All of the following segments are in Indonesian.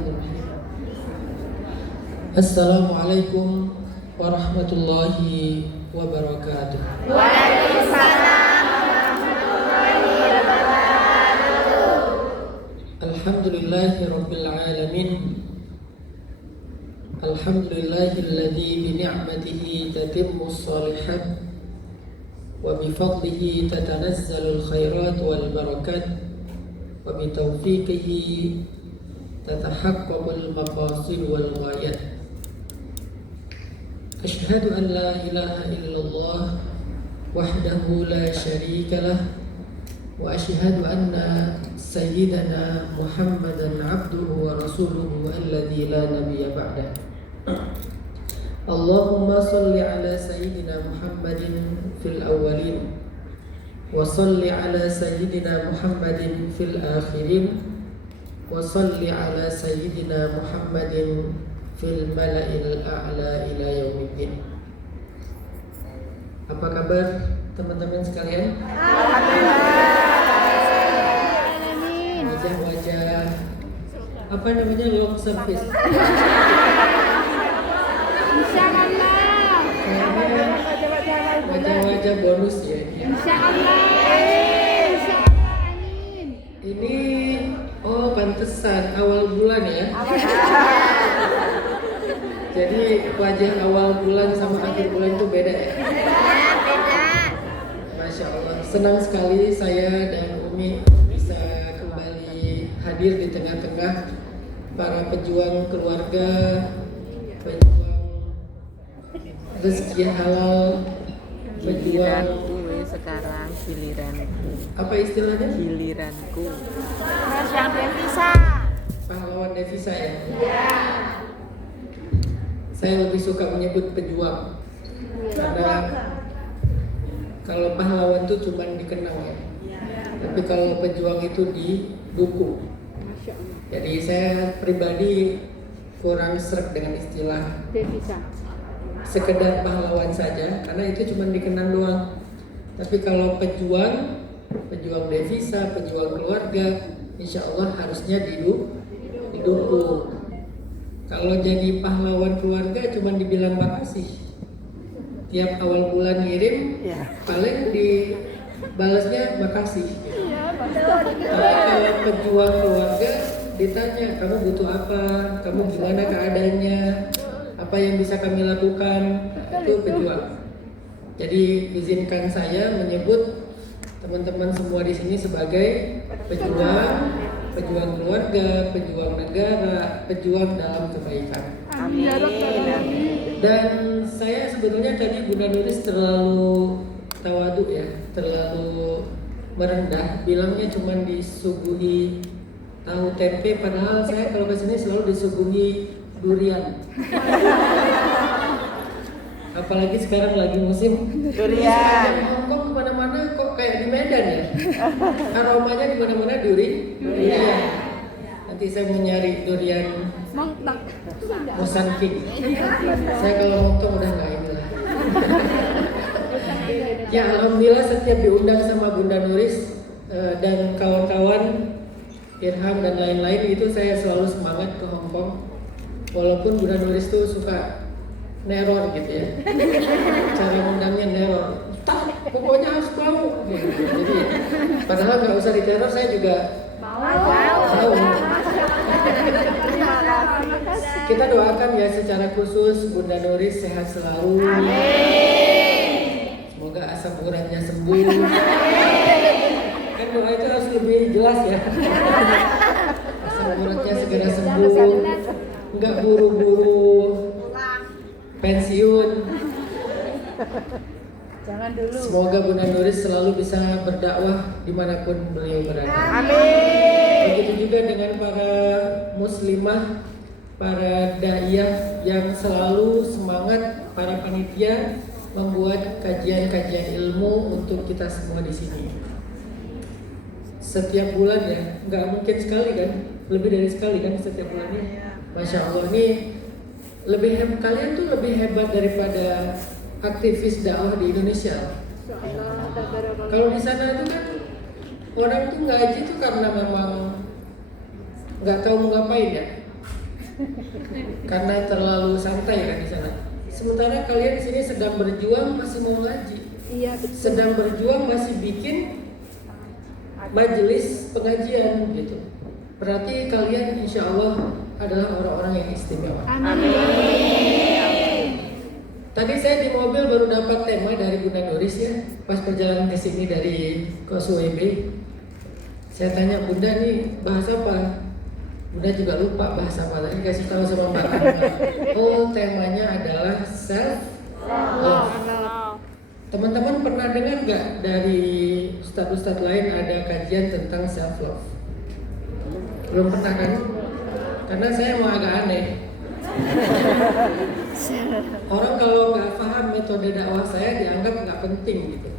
Bismillahirrahmanirrahim. Assalamualaikum warahmatullahi wabarakatuh. Waalaikumsalam warahmatullahi wabarakatuh. Alhamdulillahi rabbil alamin. Alhamdulillahilladzi bi ni'matihi tatimmus shalihat wa bi fadlihi tatanazzalul khairat wal barakat wa bi taufiqihi tatahaqqaqul maqasid wal ghayat. Asyhadu an la ilaha illallah wahdahu la syarika lah wa asyhadu anna sayyidana Muhammadan abduhu wa rasuluhu alladzi la nabiyya ba'dah. Allahumma salli ala sayyidina Muhammadin fil awwalin wa salli ala sayyidina Muhammadin fil akhirin wa salli ala sayyidina Muhammadin fil mala'il a'la ila yaumiddin. Apa kabar teman-teman sekalian? Wajah-wajah apa namanya long service. Wajah-wajah bonus ya. Ini pantesan awal bulan ya. Jadi wajah awal bulan sama akhir bulan itu beda ya. Masya Allah, senang sekali saya dan Umi bisa kembali hadir di tengah-tengah para pejuang keluarga, pejuang rezeki halal, pejuang sekarang giliranku. Apa istilahnya? Giliranku. Mas yang devisa. Pahlawan devisa ya. Saya lebih suka menyebut pejuang karena kalau pahlawan itu cuma dikenang ya. Tapi kalau pejuang itu didukung. Jadi saya pribadi kurang sreg dengan istilah devisa. Sekedar pahlawan saja karena itu cuma dikenang doang. Tapi kalau pejuang devisa, pejuang keluarga, insya Allah harusnya didukung. Kalau jadi pahlawan keluarga cuma dibilang makasih. Tiap awal bulan ngirim, paling dibalasnya makasih. Tapi kalau pejuang keluarga ditanya, kamu butuh apa? Kamu gimana keadaannya? Apa yang bisa kami lakukan? Itu pejuang. Jadi izinkan saya menyebut teman-teman semua di sini sebagai pejuang keluarga, pejuang negara, pejuang dalam kebaikan. Amin. Dan saya sebetulnya tadi Bunda Nuris terlalu tawadu ya, terlalu merendah, bilangnya cuma disuguhi tahu tempe, padahal saya kalau kesini selalu disuguhi durian. Apalagi sekarang lagi musim Durian. Hongkong kemana-mana kok kayak di Medan ya. Aromanya di mana-mana durian. Nanti saya mau nyari durian Musan King. Saya kalau nonton udah nggak ini lah. Ya alhamdulillah setiap diundang sama Bunda Nuris dan kawan-kawan Irham dan lain-lain itu saya selalu semangat ke Hongkong. Walaupun Bunda Nuris tuh suka neror gitu ya, cara ngundangnya neror, pokoknya harus mau gitu. Jadi padahal nggak usah diteror, saya juga mau. Kita doakan ya secara khusus Bunda Nuris sehat selalu. Semoga asam uratnya sembuh. Kan doa itu harus lebih jelas ya. Asam uratnya segera sembuh, nggak buru-buru pensiun. Jangan dulu. Semoga Bunda Nuris selalu bisa berdakwah dimanapun beliau berada. Amin. Begitu juga dengan para muslimah, para daiyah yang selalu semangat, para panitia membuat kajian-kajian ilmu untuk kita semua di sini. Setiap bulan ya, nggak mungkin sekali kan, lebih dari sekali kan setiap bulannya. Masya Allah, ini kalian tuh lebih hebat daripada aktivis dakwah di Indonesia. Kalau di sana itu kan orang tuh ngaji tuh karena memang nggak tahu mau ngapain ya. karena terlalu santai kan di sana. Sementara kalian di sini sedang berjuang masih mau ngaji, Iya, betul. sedang berjuang masih bikin majelis pengajian gitu. Berarti kalian insya Allah adalah orang-orang yang istimewa. Tadi saya di mobil baru dapat tema dari Bunda Doris ya, pas perjalanan ke sini dari Kosuwebe. Saya tanya, Bunda nih bahasa apa? Bunda juga lupa bahasa apa, tadi kasih tahu sama Mbak Anna. Oh, temanya adalah self love. Teman-teman pernah dengar nggak dari ustadz-ustadz lain ada kajian tentang self love? Belum pernah kan? Karena saya mau agak aneh. Orang kalau nggak paham metode dakwah saya dianggap nggak penting gitu.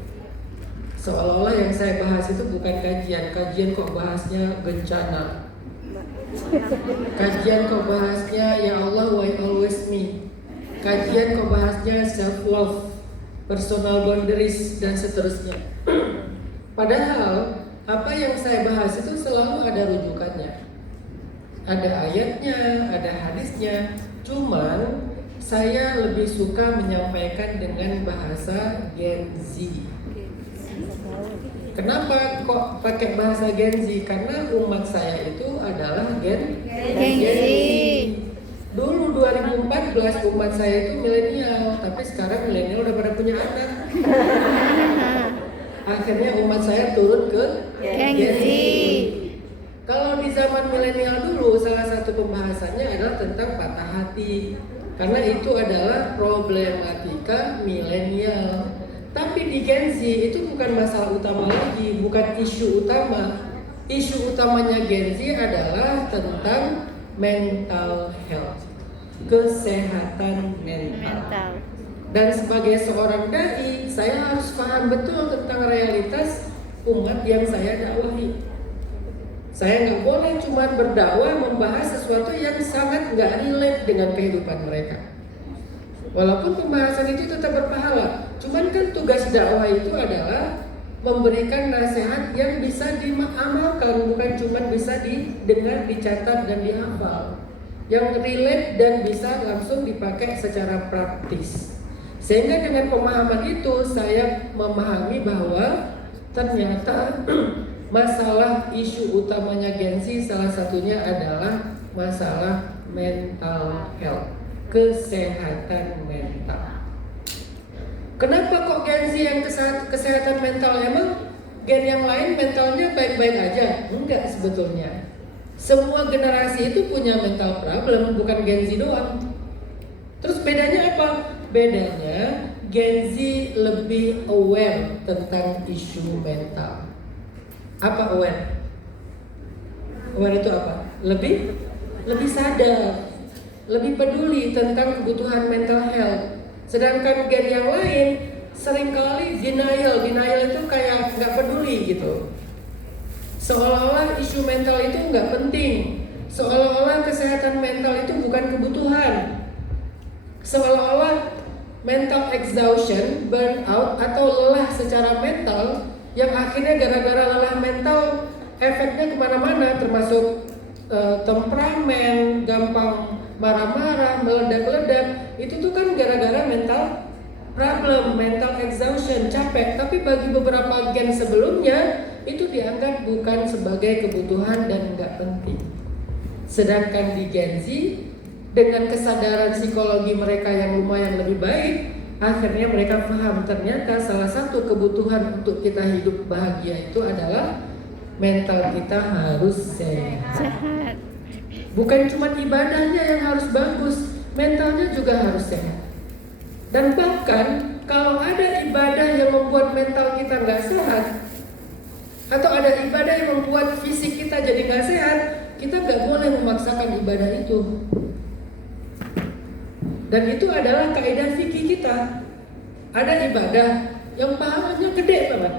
Seolah-olah yang saya bahas itu bukan kajian kok bahasnya bencana. Kajian kok bahasnya ya Allah why always me. Kajian kok bahasnya self love, personal boundaries dan seterusnya. Padahal apa yang saya bahas itu selalu ada rujukannya. Ada ayatnya, ada hadisnya. Cuman saya lebih suka menyampaikan dengan bahasa Gen Z. Kenapa kok pakai bahasa Gen Z? Karena umat saya itu adalah Gen Z. Dulu 2014 umat saya itu milenial, tapi sekarang milenial udah pada punya anak. Akhirnya umat saya turun ke Gen Z. Kalau di zaman milenial dulu salah satu pembahasannya adalah tentang patah hati. Karena itu adalah problematika milenial. Tapi di Gen Z itu bukan masalah utama lagi, bukan isu utama. Isu utamanya Gen Z adalah tentang mental health, kesehatan mental. Dan sebagai seorang dai, saya harus paham betul tentang realitas umat yang saya dakwahi. Saya nggak boleh cuma berdakwah membahas sesuatu yang sangat nggak relate dengan kehidupan mereka. Walaupun pembahasan itu tetap berpahala, cuman kan tugas dakwah itu adalah memberikan nasihat yang bisa diamalkan, bukan cuma bisa didengar, dicatat dan dihafal. Yang relate dan bisa langsung dipakai secara praktis. Sehingga dengan pemahaman itu saya memahami bahwa ternyata masalah isu utamanya Gen Z salah satunya adalah masalah mental health, kesehatan mental. Kenapa kok Gen Z yang kesehatan mental? Emang gen yang lain mentalnya baik-baik aja? Enggak sebetulnya. Semua generasi itu punya mental problem, bukan Gen Z doang. Terus bedanya apa? Bedanya Gen Z lebih aware tentang isu mental. Apa aware? Aware itu apa? Lebih sadar, lebih peduli tentang kebutuhan mental health. Sedangkan gen yang lain seringkali denial itu kayak nggak peduli gitu. Seolah-olah isu mental itu nggak penting. Seolah-olah kesehatan mental itu bukan kebutuhan. Seolah-olah mental exhaustion, burnout atau lelah secara mental yang akhirnya gara-gara lelah mental efeknya kemana-mana, termasuk temperamen, gampang marah-marah, meledak-ledak. Itu tuh kan gara-gara mental problem, mental exhaustion, capek. Tapi bagi beberapa gen sebelumnya itu dianggap bukan sebagai kebutuhan dan nggak penting. Sedangkan di Gen Z dengan kesadaran psikologi mereka yang lumayan lebih baik, akhirnya mereka paham ternyata salah satu kebutuhan untuk kita hidup bahagia itu adalah mental kita harus sehat. Bukan cuma ibadahnya yang harus bagus, mentalnya juga harus sehat. Dan bahkan kalau ada ibadah yang membuat mental kita nggak sehat, atau ada ibadah yang membuat fisik kita jadi nggak sehat, kita nggak boleh memaksakan ibadah itu. Dan itu adalah kaidah fikih kita. Ada ibadah yang pahalanya gede banget,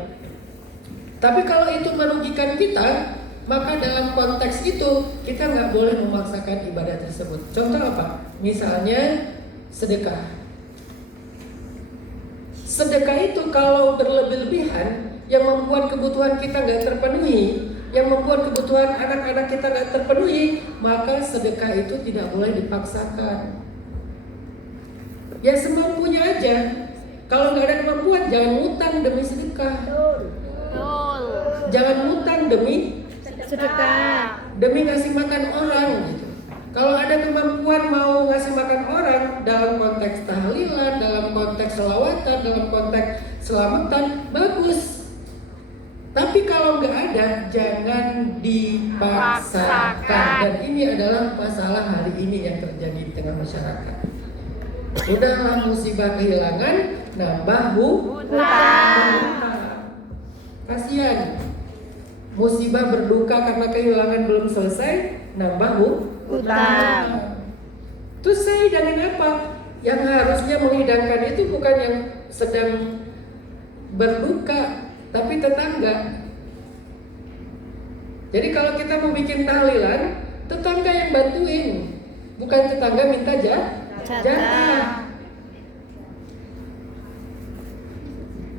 tapi kalau itu merugikan kita, maka dalam konteks itu kita nggak boleh memaksakan ibadah tersebut. Contoh apa? Misalnya sedekah. Sedekah itu kalau berlebih-lebihan yang membuat kebutuhan kita nggak terpenuhi, yang membuat kebutuhan anak-anak kita nggak terpenuhi, maka sedekah itu tidak boleh dipaksakan. Ya semampunya aja. Kalau nggak ada kemampuan, jangan ngutang demi sedekah. Jangan ngutang demi Sedekah. demi ngasih makan orang gitu. Kalau ada kemampuan mau ngasih makan orang dalam konteks tahlilan, dalam konteks selawatan, dalam konteks selamatan, bagus. Tapi kalau nggak ada, jangan dipaksakan. Dan ini adalah masalah hari ini yang terjadi di tengah masyarakat. Udahlah musibah kehilangan, nambah hutang. Kasihan. Musibah berduka karena kehilangan belum selesai, nambah hutang. Terus saya hidangin apa? Yang harusnya menghidangkan itu bukan yang sedang berduka, tapi tetangga. Jadi kalau kita mau bikin tahlilan, tetangga yang bantuin, bukan tetangga minta jatah.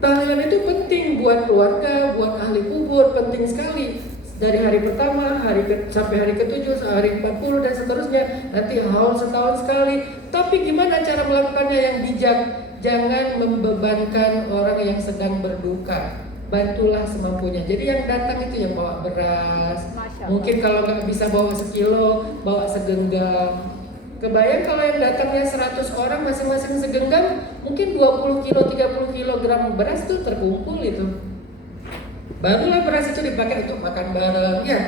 Tahlilan itu penting buat keluarga, buat ahli kubur, penting sekali. Dari hari pertama, sampai hari ke-7, hari 40 dan seterusnya. Nanti haul setahun sekali. Tapi gimana cara melakukannya yang bijak? Jangan membebankan orang yang sedang berduka. Bantulah semampunya. Jadi yang datang itu yang bawa beras. Mungkin kalau nggak bisa bawa sekilo, bawa segenggam. Kebayang kalau yang datangnya 100 orang masing-masing segenggam, mungkin 20 kilo, 30 kilogram beras itu terkumpul itu. Barulah beras itu dipakai untuk makan bareng ya.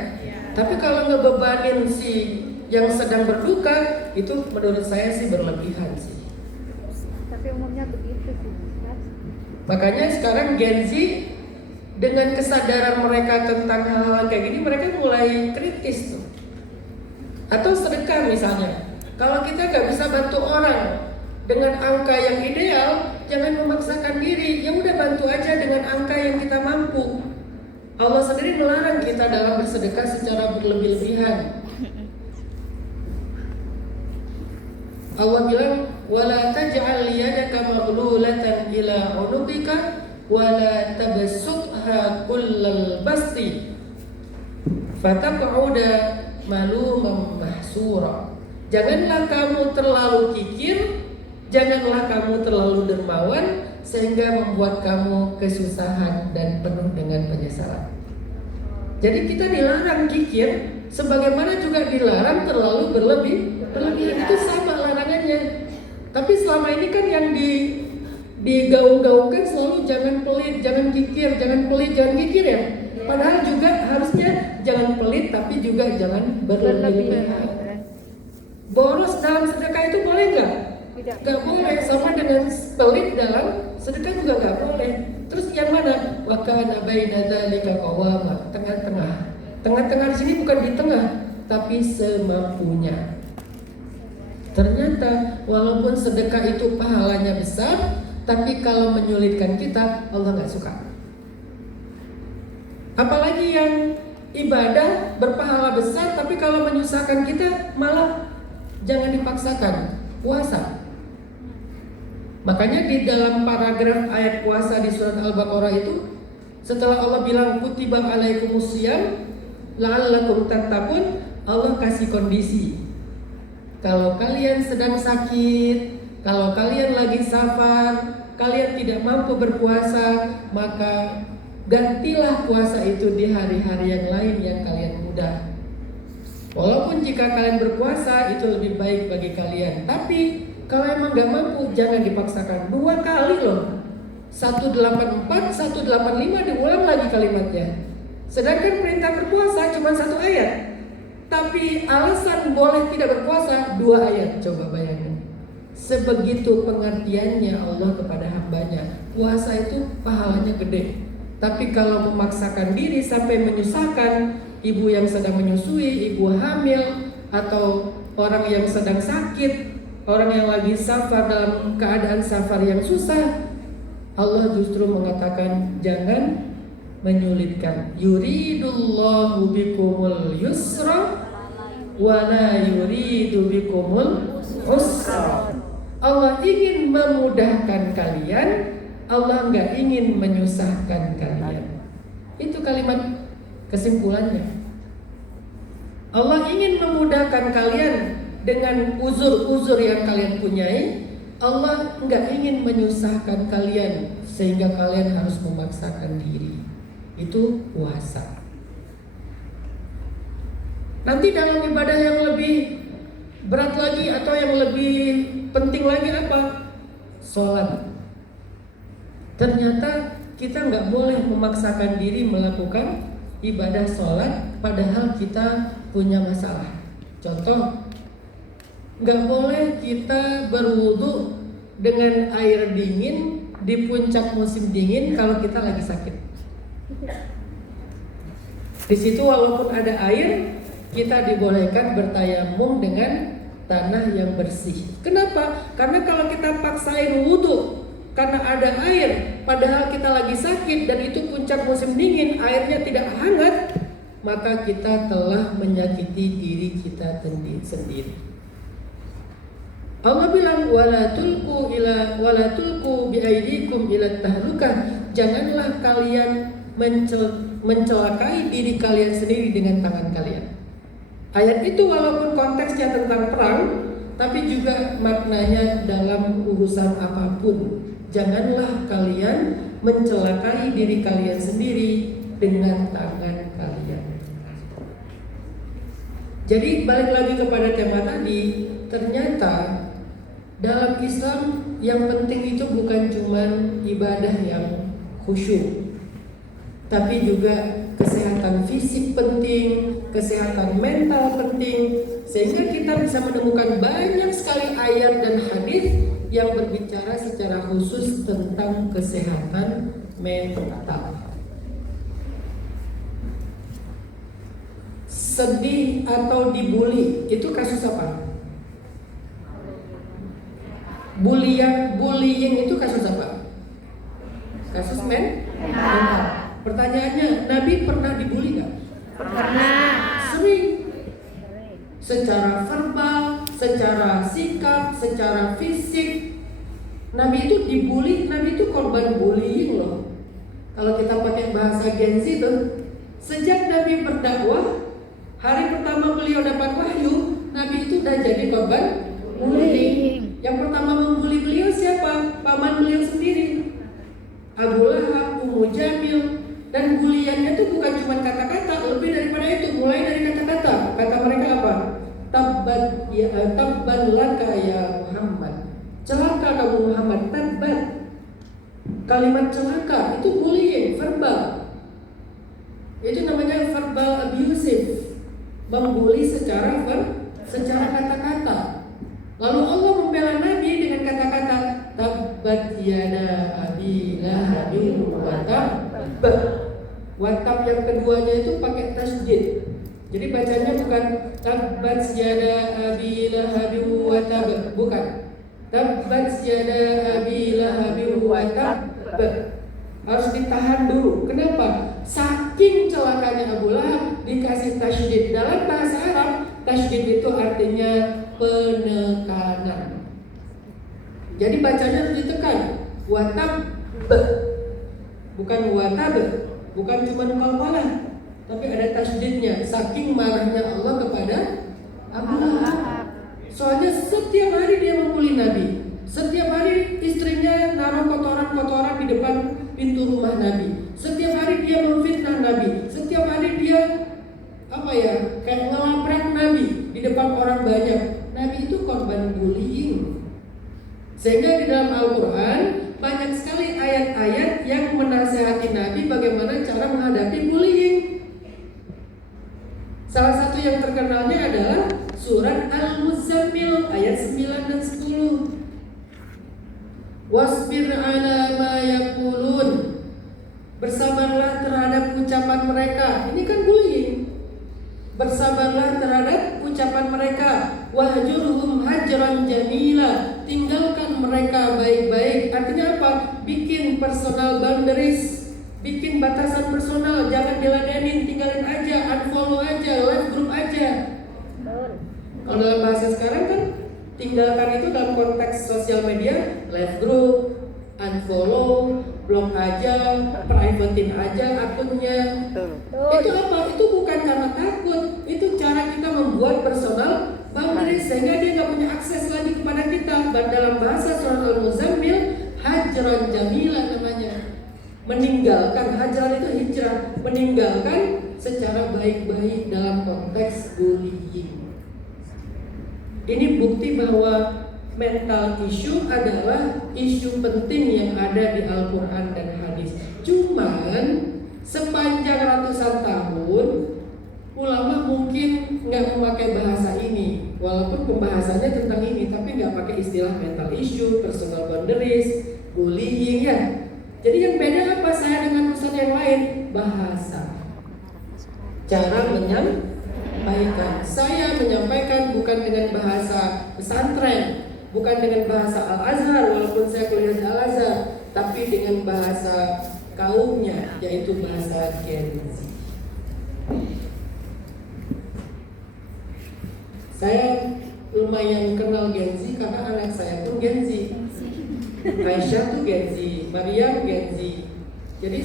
Tapi kalau ngebebanin si yang sedang berduka, itu menurut saya sih berlebihan sih. Tapi umumnya begitu sih. Makanya sekarang Gen Z dengan kesadaran mereka tentang hal-hal kayak gini, mereka mulai kritis tuh. Atau sedekah misalnya. Kalau kita gak bisa bantu orang dengan angka yang ideal, jangan memaksakan diri. Ya udah bantu aja dengan angka yang kita mampu. Allah sendiri melarang kita dalam bersedekah secara berlebih-lebihan. Allah bilang, "Wala taj'al yadaka maghlulatan ila 'unuqika wala tabsutha kullal basti fataq'uda maluman mahsura." Janganlah kamu terlalu kikir, janganlah kamu terlalu dermawan sehingga membuat kamu kesusahan dan penuh dengan penyesalan. Jadi kita dilarang kikir, sebagaimana juga dilarang terlalu berlebihan. Itu sama larangannya. Tapi selama ini kan yang digaung-gaungkan selalu jangan pelit, jangan kikir, jangan pelit, jangan kikir ya. Padahal juga harusnya jangan pelit tapi juga jangan berlebihan. Boros dalam sedekah itu boleh nggak? Nggak boleh. Sama dengan pelit dalam sedekah juga nggak boleh. Terus yang mana? Wa kana baina dzalika qawama, tengah-tengah. Tengah-tengah di sini bukan di tengah, tapi semampunya. Ternyata walaupun sedekah itu pahalanya besar, tapi kalau menyulitkan kita, Allah nggak suka. Apalagi yang ibadah berpahala besar, tapi kalau menyusahkan kita malah jangan dipaksakan. Puasa. Makanya di dalam paragraf ayat puasa di surat Al-Baqarah itu, setelah Allah bilang kutiba alaikumusiyam la'allakum tattaqun, Allah kasih kondisi. Kalau kalian sedang sakit, kalau kalian lagi safar, kalian tidak mampu berpuasa, maka gantilah puasa itu di hari-hari yang lain yang kalian mudah. Walaupun jika kalian berpuasa itu lebih baik bagi kalian, tapi kalau emang gak mampu jangan dipaksakan. 2 kali loh, 184, 185 diulang lagi kalimatnya. Sedangkan perintah berpuasa cuma 1 ayat, tapi alasan boleh tidak berpuasa 2 ayat. Coba bayangin. Sebegitu pengertiannya Allah kepada hambanya. Puasa itu pahalanya gede. Tapi kalau memaksakan diri sampai menyusahkan ibu yang sedang menyusui, ibu hamil, atau orang yang sedang sakit, orang yang lagi safar dalam keadaan safar yang susah, Allah justru mengatakan jangan menyulitkan. Yuridullahu bikumul yusra wa la yuridu bikumul usra. Allah ingin memudahkan kalian, Allah nggak ingin menyusahkan kalian. Itu kalimat Kesimpulannya, Allah ingin memudahkan kalian dengan uzur-uzur yang kalian punyai. Allah nggak ingin menyusahkan kalian sehingga kalian harus memaksakan diri. Itu puasa. Nanti dalam ibadah yang lebih berat lagi atau yang lebih penting lagi apa? Sholat. Ternyata kita nggak boleh memaksakan diri melakukan ibadah sholat padahal kita punya masalah. Contoh, nggak boleh kita berwudu dengan air dingin di puncak musim dingin kalau kita lagi sakit. Di situ walaupun ada air, kita dibolehkan bertayamum dengan tanah yang bersih. Kenapa? Karena kalau kita paksain wudu karena ada air, padahal kita lagi sakit dan itu puncak musim dingin, airnya tidak hangat, maka kita telah menyakiti diri kita sendiri. Allah bilang wala tulqu biaidikum ila tahlukah. Janganlah kalian mencelakai diri kalian sendiri dengan tangan kalian. Ayat itu walaupun konteksnya tentang perang, tapi juga maknanya dalam urusan apapun. Janganlah kalian mencelakai diri kalian sendiri dengan tangan kalian. Jadi balik lagi kepada tema tadi, ternyata dalam Islam yang penting itu bukan cuma ibadah yang khusyuk, tapi juga kesehatan fisik penting, kesehatan mental penting, sehingga kita bisa menemukan banyak sekali ayat dan hadis yang berbicara secara khusus tentang kesehatan mental. Sedih atau dibully itu kasus apa? Bullying itu kasus apa? Kasus mental. Pertanyaannya, Nabi pernah dibully nggak? Pernah. Sering. Secara verbal, secara sikap, secara fisik. Nabi itu dibully, Nabi itu korban bullying loh. Kalau kita pakai bahasa Gen Z itu, sejak Nabi berdakwah, hari pertama beliau dapat wahyu, Nabi itu udah jadi korban bullying. Yang pertama membuli beliau siapa? Paman beliau sendiri, Abu Lahab, Ummu Jamil. Dan buliannya itu bukan cuma kata-kata, lebih daripada itu. Mulai dari kata-kata. Kata mereka apa? Tabban laka ya Muhammad. Celaka kamu Muhammad. Tabban. Kalimat celaka itu bullying, verbal. Itu namanya verbal abusive. Membuli secara kata-kata. Lalu Allah membela Nabi dengan kata-kata tabbat yada abi lahabin wa tab. Watab yang keduanya itu pakai tasydid. Jadi bacanya bukan tabbat yada abi lahabin wa tab, bukan. Tabbat yada abi lahabin wa tab. Harus ditahan dulu. Kenapa? Saking celakanya Abu Lahab dikasih tasydid. Dalam bahasa Arab, tasydid itu artinya penekanan. Jadi bacanya harus ditekan. Watab, bukan watab, bukan cuma qalqalah, tapi ada tasydidnya. Saking marahnya Allah kepada Abu Lahab. Soalnya setiap hari dia membuli Nabi. Setiap hari istrinya naruh kotoran-kotoran di depan pintu rumah Nabi. Setiap hari dia memfitnah Nabi. Setiap hari dia kayak ngelabrak Nabi di depan orang banyak. Nabi itu korban bullying. Sehingga di dalam Al-Quran banyak sekali ayat-ayat yang menasihati Nabi bagaimana cara menghadapi bullying. Salah satu yang terkenalnya adalah surat Al-Muzammil ayat 9 dan 10. Wasbir ala ma yaqulun. Bersabarlah terhadap ucapan mereka. Ini kan bullying. Bersabarlah terhadap ucapan mereka. Wahjurhum hajran jamila. Tinggalkan mereka baik-baik. Artinya apa? Bikin personal boundaries, bikin batasan personal. Jangan diladenin, tinggalin aja, unfollow aja, left group aja. Kalau dalam bahasa sekarang kan tinggalkan itu dalam konteks sosial media, left group, unfollow, blok aja, privatein aja akunnya. Itu apa? Itu bukan karena takut, itu cara kita membuat personal boundaries sehingga dia nggak punya akses lagi kepada kita. Dalam bahasa surat Al-Muzammil, hajran jamila namanya. Meninggalkan, hajran itu hijrah, meninggalkan secara baik-baik dalam konteks bullying. Ini bukti bahwa mental issue adalah isu penting yang ada di Al-Quran dan hadis. Cuman sepanjang ratusan tahun ulama mungkin nggak memakai bahasa ini, walaupun pembahasannya tentang ini, tapi nggak pakai istilah mental issue, personal boundaries, bullying ya. Jadi yang beda apa saya dengan ustaz yang lain? Bahasa, cara menyampaikan. Saya menyampaikan bukan dengan bahasa pesantren, bukan dengan bahasa Al-Azhar, walaupun saya kuliah di Al-Azhar, tapi dengan bahasa kaumnya, yaitu bahasa Gen Z. Saya lumayan kenal Gen Z karena anak saya pun Gen Z. Aisyah tuh Gen Z, Maryam Gen Z. Jadi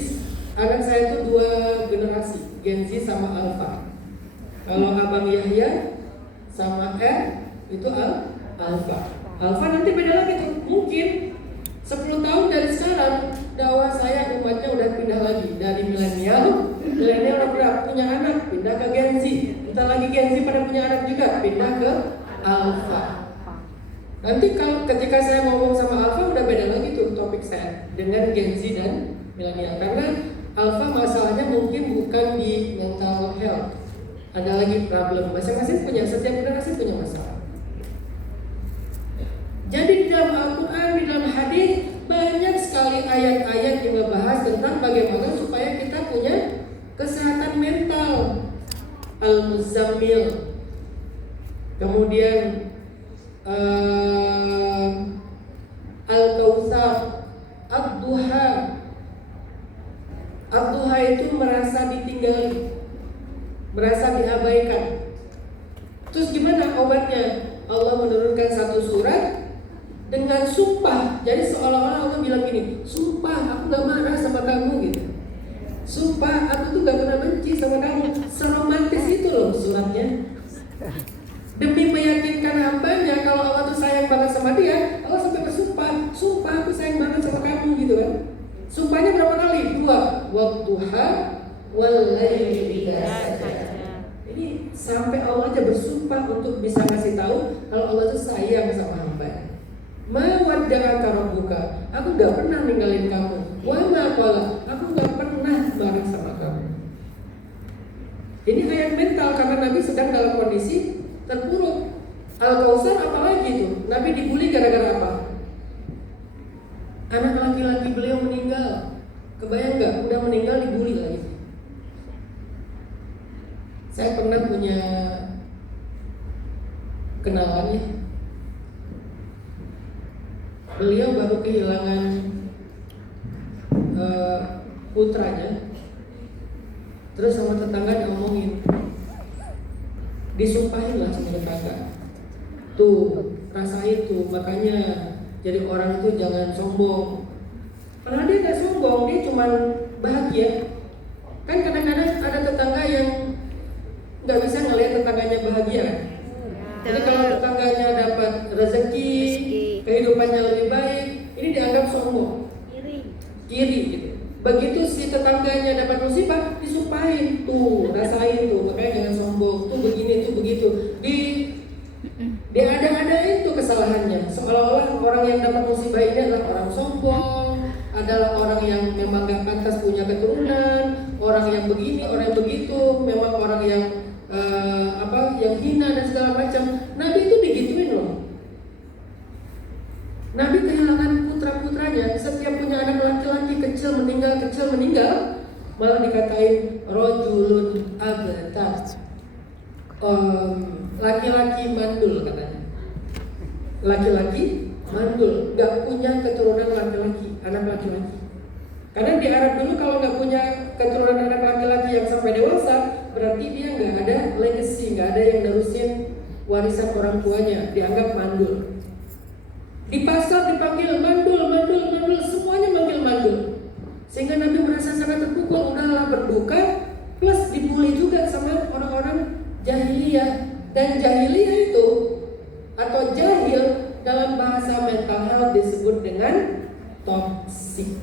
anak saya tuh 2 generasi, Gen Z sama Alpha. Kalau abang Yahya sama R itu Alpha. Alpha nanti beda lagi tuh. Mungkin 10 tahun dari sekarang dakwah saya umatnya udah pindah lagi dari milenial udah punya anak pindah ke Gen Z. Entar lagi Gen Z pada punya anak juga pindah ke Alpha. Nanti kalau ketika saya ngomong sama Alpha udah beda lagi tuh topik saya dengan Gen Z dan milenial, karena Alpha masalahnya mungkin bukan di mental health, ada lagi problem masing-masing punya, setiap generasi punya masalah. Jadi di dalam Al-Quran, di dalam hadis banyak sekali ayat-ayat yang membahas tentang bagaimana supaya kita punya kesehatan mental. Al-Muzammil, kemudian Al-Kautsar, Ad-Duha. Ad-Duha itu merasa ditinggali, merasa diabaikan. Terus gimana obatnya? Allah menurunkan satu surat dengan sumpah. Jadi seolah-olah Allah bilang gini, sumpah aku gak marah sama kamu gitu. Sumpah aku tuh gak pernah benci sama kamu. Seromantis itu loh suratnya. Demi meyakinkan hambanya kalau Allah tuh sayang banget sama dia, Allah sampai bersumpah, sumpah aku sayang banget sama kamu gitu kan. Sumpahnya berapa kali? 2. Wadduha wal-laili idza saja. Ini sampai Allah aja bersumpah untuk bisa ngasih tahu kalau Allah tuh sayang sama hambanya. Ma wadda'aka rabbuka, aku gak pernah ninggalin kamu. Wa ma qala, aku gak pernah marah sama kamu. Ini ayat mental karena Nabi sedang dalam kondisi terpuruk. Al-Kautsar apalagi itu? Nabi dibully gara-gara apa? Anak laki-laki beliau meninggal. Kebayang gak? Udah meninggal dibully lagi. Saya pernah punya kenalannya. Beliau baru kehilangan putranya. Terus sama tetangga ngomongin, disumpahin lah sama tetangga. Tuh, rasain tuh, makanya jadi orang tuh jangan sombong. Karena dia gak sombong, dia cuma bahagia. Kan kadang-kadang ada tetangga yang gak bisa ngelihat tetangganya bahagia. Jadi kalau tetangganya dapat rezeki, kehidupannya lebih baik, ini dianggap sombong, iri gitu. Begitu si tetangganya dapat musibah, disumpahin, tuh rasain tuh, makanya jangan sombong, tuh begini, tuh begitu. Diada-adain tuh kesalahannya, seolah-olah orang yang dapat musibah ini adalah orang sombong, adalah orang yang memang gak pantas punya keturunan, orang yang begini, orang yang begitu, memang orang yang yang hina dan segala macam. Nabi itu digituin loh. Nabi kehilangan putra-putranya, setiap punya anak laki-laki kecil meninggal, malah dikatain rojulun abtar, laki-laki mandul katanya. Laki-laki mandul, gak punya keturunan laki-laki, anak laki-laki. Karena di Arab dulu kalau gak punya keturunan anak laki-laki yang sampai dewasa, berarti dia gak ada legacy, gak ada yang nerusin warisan orang tuanya, dianggap mandul. Di pasar dipanggil mandul, semuanya manggil mandul. Sehingga Nabi merasa sangat terpukul, udahlah berduka plus dibully juga sama orang-orang jahiliyah. Dan jahiliyah itu atau jahil dalam bahasa mental health disebut dengan toksik.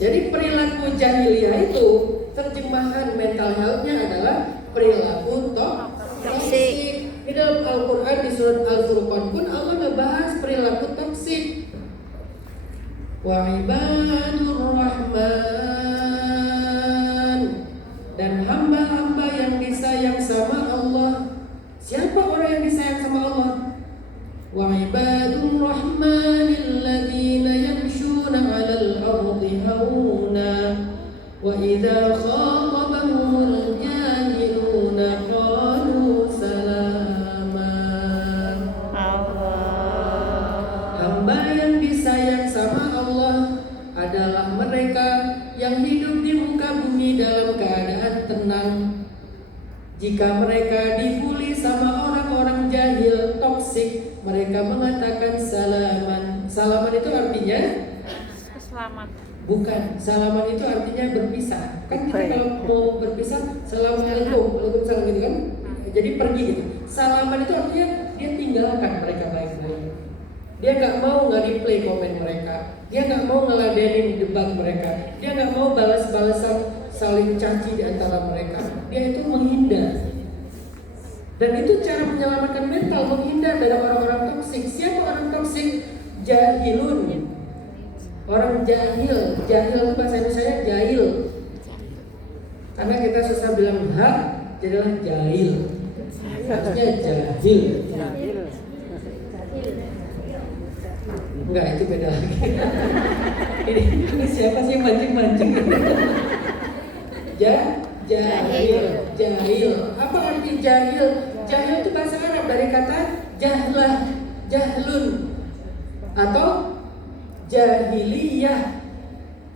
Jadi perilaku jahiliyah itu terjemahan mental health-nya adalah perilaku toksik. Di dalam Al-Quran di surat Al-Furqan pun Allah membahas perilaku toksik. Wa ibadur rahman, dan hamba-hamba yang disayang sama Allah. Siapa orang yang disayang sama Allah? Wa ibadur rahmanil ladzina yamshuna 'alal ardi hauna wa idza khatabahumul jahiluna qalu salama. Hamba yang disayang sama Allah adalah mereka yang hidup di muka bumi dalam keadaan tenang. Jika mereka dibully sama orang-orang jahil, toksik, mereka mengatakan salaman. Salaman itu artinya Keselamatan. bukan. Salaman itu artinya berpisah. Kan kita kalau mau berpisah, assalamualaikum, waalaikumsalam gitu kan. Jadi pergi gitu. Salaman itu artinya dia tinggalkan mereka baik-baik. Dia nggak mau nge-replay komen mereka. Dia nggak mau ngeladenin debat mereka. Dia nggak mau balas-balasan saling caci di antara mereka. Dia itu menghindar. Dan itu cara menyelamatkan mental, menghindar dari orang-orang toksik. Siapa orang toksik? Jahilun. Orang jahil. Jahil bahasa Indonesia jahil. Karena kita susah bilang hak, jadilah jahil. Harusnya jahil. Enggak, itu beda lagi. Ini siapa sih yang mancing-mancing? Jahil. Apa arti jahil? Jahil itu bahasa Arab dari kata jahlah, jahlun, atau jahiliyah.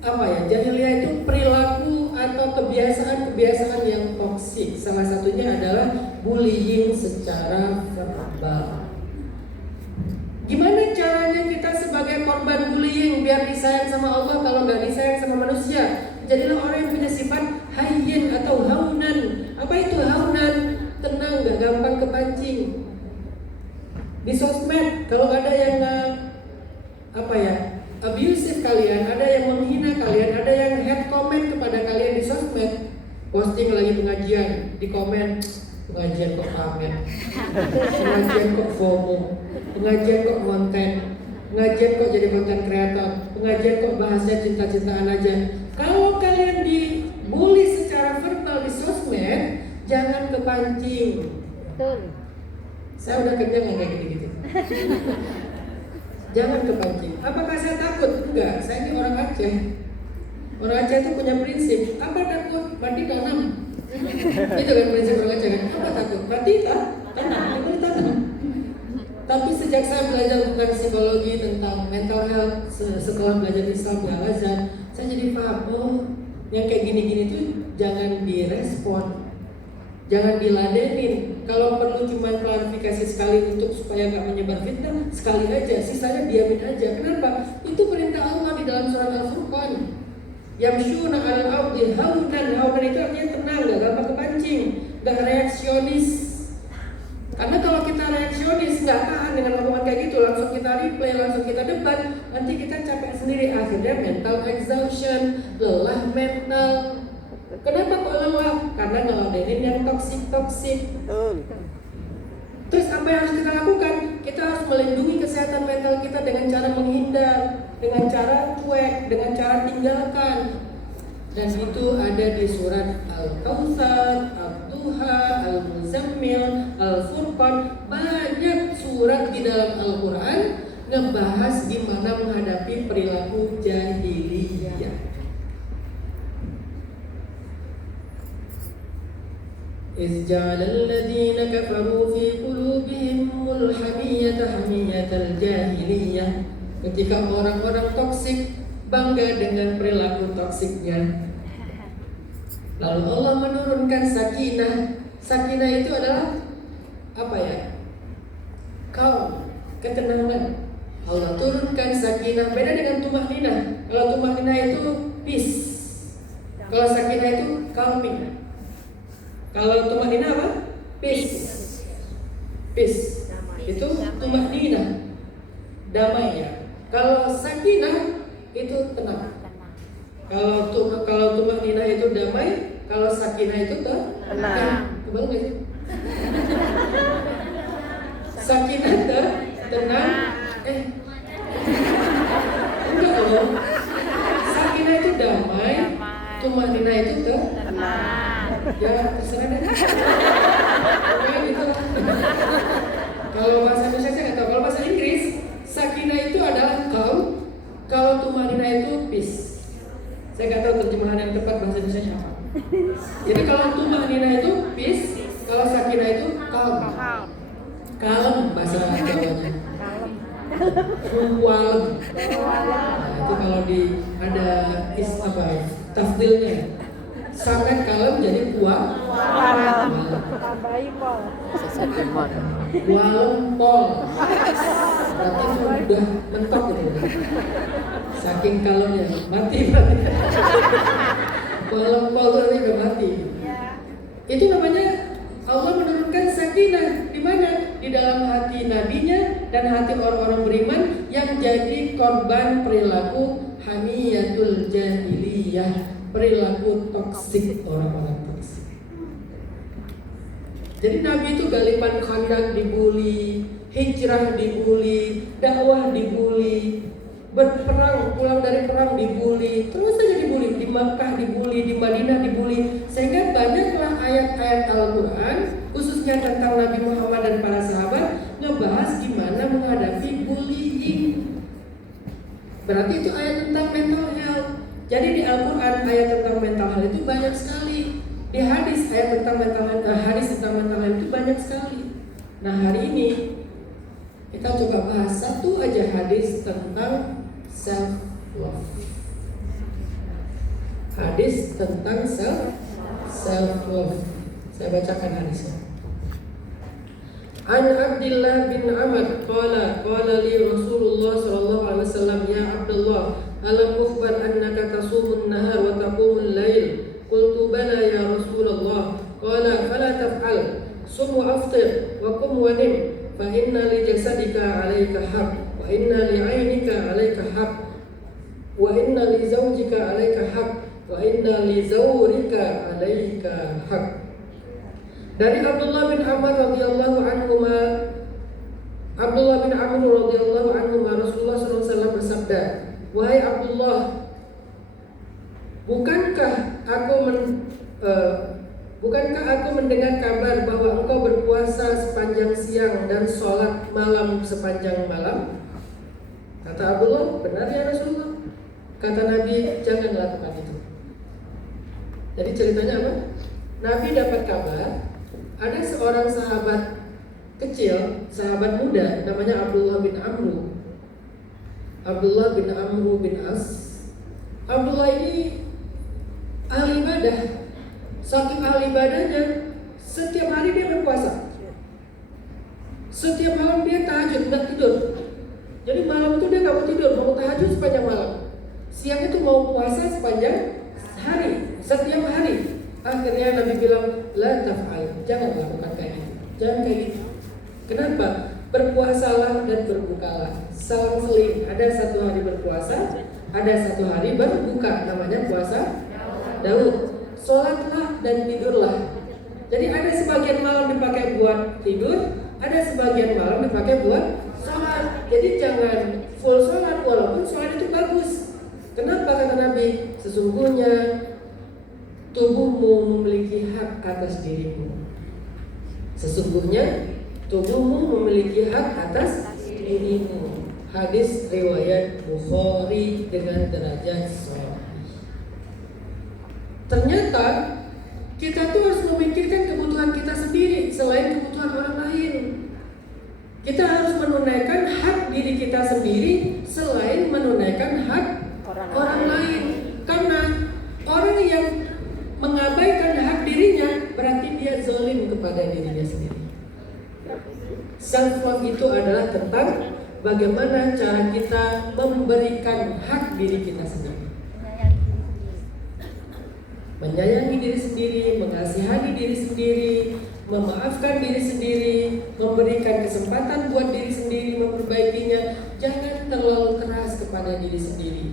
Apa ya? Jahiliyah itu perilaku atau kebiasaan-kebiasaan yang toksik. Salah satunya adalah bullying secara verbal. Gimana caranya kita sebagai korban bullying biar disayang sama Allah kalau nggak disayang sama manusia? Jadilah orang yang punya sifat hayyin atau haunan. Apa itu haunan? Tenang, nggak gampang kepancing. Di sosmed kalau ada yang abusive kalian, ada yang menghina kalian, ada yang hate comment kepada kalian di sosmed, posting lagi pengajian, di komen pengajian kok pamer, pengajian kok FOMO, pengajian kok konten, pengajian kok jadi konten kreator, pengajian kok bahasnya cinta-cintaan aja. Kalau kalian dibully secara verbal di sosmed, jangan kepancing. Betul. Saya udah kenyang kayak gini-gini. Jangan kepancing. Apakah saya takut? Enggak, saya ini orang Aceh. Orang Aceh itu punya prinsip, apa takut? Mati tanam. Itu kan prinsip orang Aceh kan. Apa takut? Mati tanam. Tapi sejak saya belajar tentang psikologi, tentang mental health, setelah belajar Islam di Al-Azhar, saya jadi paham, oh, yang kayak gini-gini tuh jangan direspon, jangan diladenin. Kalau perlu cuma klarifikasi sekali untuk supaya nggak menyebar fitnah, sekali aja, sisanya diamin aja. Kenapa? Itu perintah Allah di dalam surat Al-Furqan. Yamshuna 'alal ardi haunan. Haunan itu artinya tenang, nggak gampang kepancing, nggak reaksionis. Karena kalau kita reaksionis, nggak tahan dengan omongan kayak gitu, langsung kita replay, langsung kita debat, nanti kita capek sendiri. Akhirnya mental exhaustion, lelah mental. Kenapa kok lelah? Karena ngeladenin yang toksik-toksik. Terus apa yang harus kita lakukan? Kita harus melindungi kesehatan mental kita dengan cara menghindar, dengan cara cuek, dengan cara tinggalkan. Dan itu ada di surat Al-Kautsar, Ad-Duha, Al-Muzammil, Al-Furqan. Banyak surat di dalam Al-Quran ngebahas gimana menghadapi perilaku jahiliyah. إذ جعل الذين كفروا في قلوبهم الحمية حمية الجاهلية. Ketika orang-orang toksik bangga dengan perilaku toksiknya, lalu Allah menurunkan sakinah. Sakinah itu adalah apa ya? Ketenangan. Allah turunkan sakinah. Beda dengan tumaninah. Kalau tumanina itu peace. Kalau sakinah itu calming. Kalau tumanina apa? Peace. Peace. Itu tumanina. Damai ya. Kalau sakinah itu tenang. Kalau tumanina itu damai, kalau sakinah itu tenang. Kebayang nggak sih? Sakinah tenang. Enggak loh. Sakinah itu damai, tumanina itu tenang. Ya terserah deh. Pokoknya gitu lah. Kalau bahasa Indonesia saya nggak tahu. Kalau bahasa Inggris, sakinah itu adalah calm. Kalau tumanina itu peace. Saya nggak tahu terjemahan yang tepat bahasa Indonesia apa. Jadi kalau tumanina itu peace, kalau sakinah itu calm. Kalem bahasa Jawanya. Kalem. Nah, itu kalau di ada tafdilnya. Sangat kalem jadi kuat. Tambahin pol. Kualem pol. Berarti itu udah mentok gitu. Saking kalemnya mati. Kualem pol itu udah mati. Itu namanya Allah menurunkan sakinah di mana? Di dalam hati nabinya dan hati orang-orang beriman yang jadi korban perilaku hamiyatul jahiliyah, perilaku toksik orang-orang toksik. Jadi Nabi itu Galipan Khandaq dibully, hijrah dibully, dakwah dibully, berperang, pulang dari perang dibully, terus saja dibully, di Makkah dibully, di Madinah dibully, sehingga banyaklah ayat-ayat Al-Quran khususnya tentang Nabi Muhammad dan para sahabat ngebahas gimana menghadapi bullying. Berarti itu ayat tentang mental health. Jadi di Al-Quran ayat tentang mental health itu banyak sekali. Di hadis ayat tentang mental health, itu banyak sekali. Nah hari ini kita coba bahas satu aja hadis tentang self love. Hadis tentang self love. Saya bacakan hadisnya. An Abdullah bin Amr qala li Rasulullah sallallahu alaihi wasallam, ya Abdullah, alam ukhbar annaka tasumun nahar wa taqumul lail? Qultu bala ya Rasulullah. Qala fala taf'al, sum wa aftir wa qum wa nim, fa inna li jasadika 'alaika haqq wa inna li 'ainika 'alaika haqq wa inna li zawjika 'alaika haqq wa inna li zawrika 'alaika haqq. Dari Abdullah bin Amr radhiyallahu anhuma, Rasulullah SAW bersabda, wahai Abdullah, bukankah aku mendengar kabar bahwa engkau berpuasa sepanjang siang dan sholat malam sepanjang malam? Kata Abdullah, benar ya Rasulullah. Kata Nabi, jangan lakukan itu. Jadi ceritanya apa? Nabi dapat kabar ada seorang sahabat kecil, sahabat muda, namanya Abdullah bin Amr bin As. Abdullah ini ahli ibadah. Saking ahli ibadahnya, setiap hari dia berpuasa. Setiap malam dia tahajud, nggak tidur. Jadi malam itu dia nggak mau tidur, mau tahajud sepanjang malam. Siang itu mau puasa sepanjang hari, setiap hari. Akhirnya Nabi bilang, la taf'al, jangan lakukan kayak gitu. Jangan kayak gitu. Kenapa? Berpuasalah dan berbukalah. Selang-seling, ada satu hari berpuasa, ada satu hari berbuka, namanya puasa Daud. Sholatlah dan tidurlah. Jadi ada sebagian malam dipakai buat tidur, ada sebagian malam dipakai buat sholat. Jadi jangan full sholat, walaupun sholat itu bagus. Kenapa? Kata Nabi, sesungguhnya tubuhmu memiliki hak atas dirimu. Sesungguhnya tubuhmu memiliki hak atas dirimu. Hadis riwayat Bukhari dengan derajat sahih. Ternyata kita tuh harus memikirkan kebutuhan kita sendiri selain kebutuhan orang lain. Kita harus menunaikan hak diri kita sendiri selain menunaikan hak orang lain. Karena orang yang mengabaikan hak dirinya berarti dia zalim kepada dirinya sendiri. Self love itu adalah tentang bagaimana cara kita memberikan hak diri kita sendiri. Menyayangi diri sendiri, mengasihani diri sendiri, memaafkan diri sendiri, memberikan kesempatan buat diri sendiri, memperbaikinya. Jangan terlalu keras kepada diri sendiri.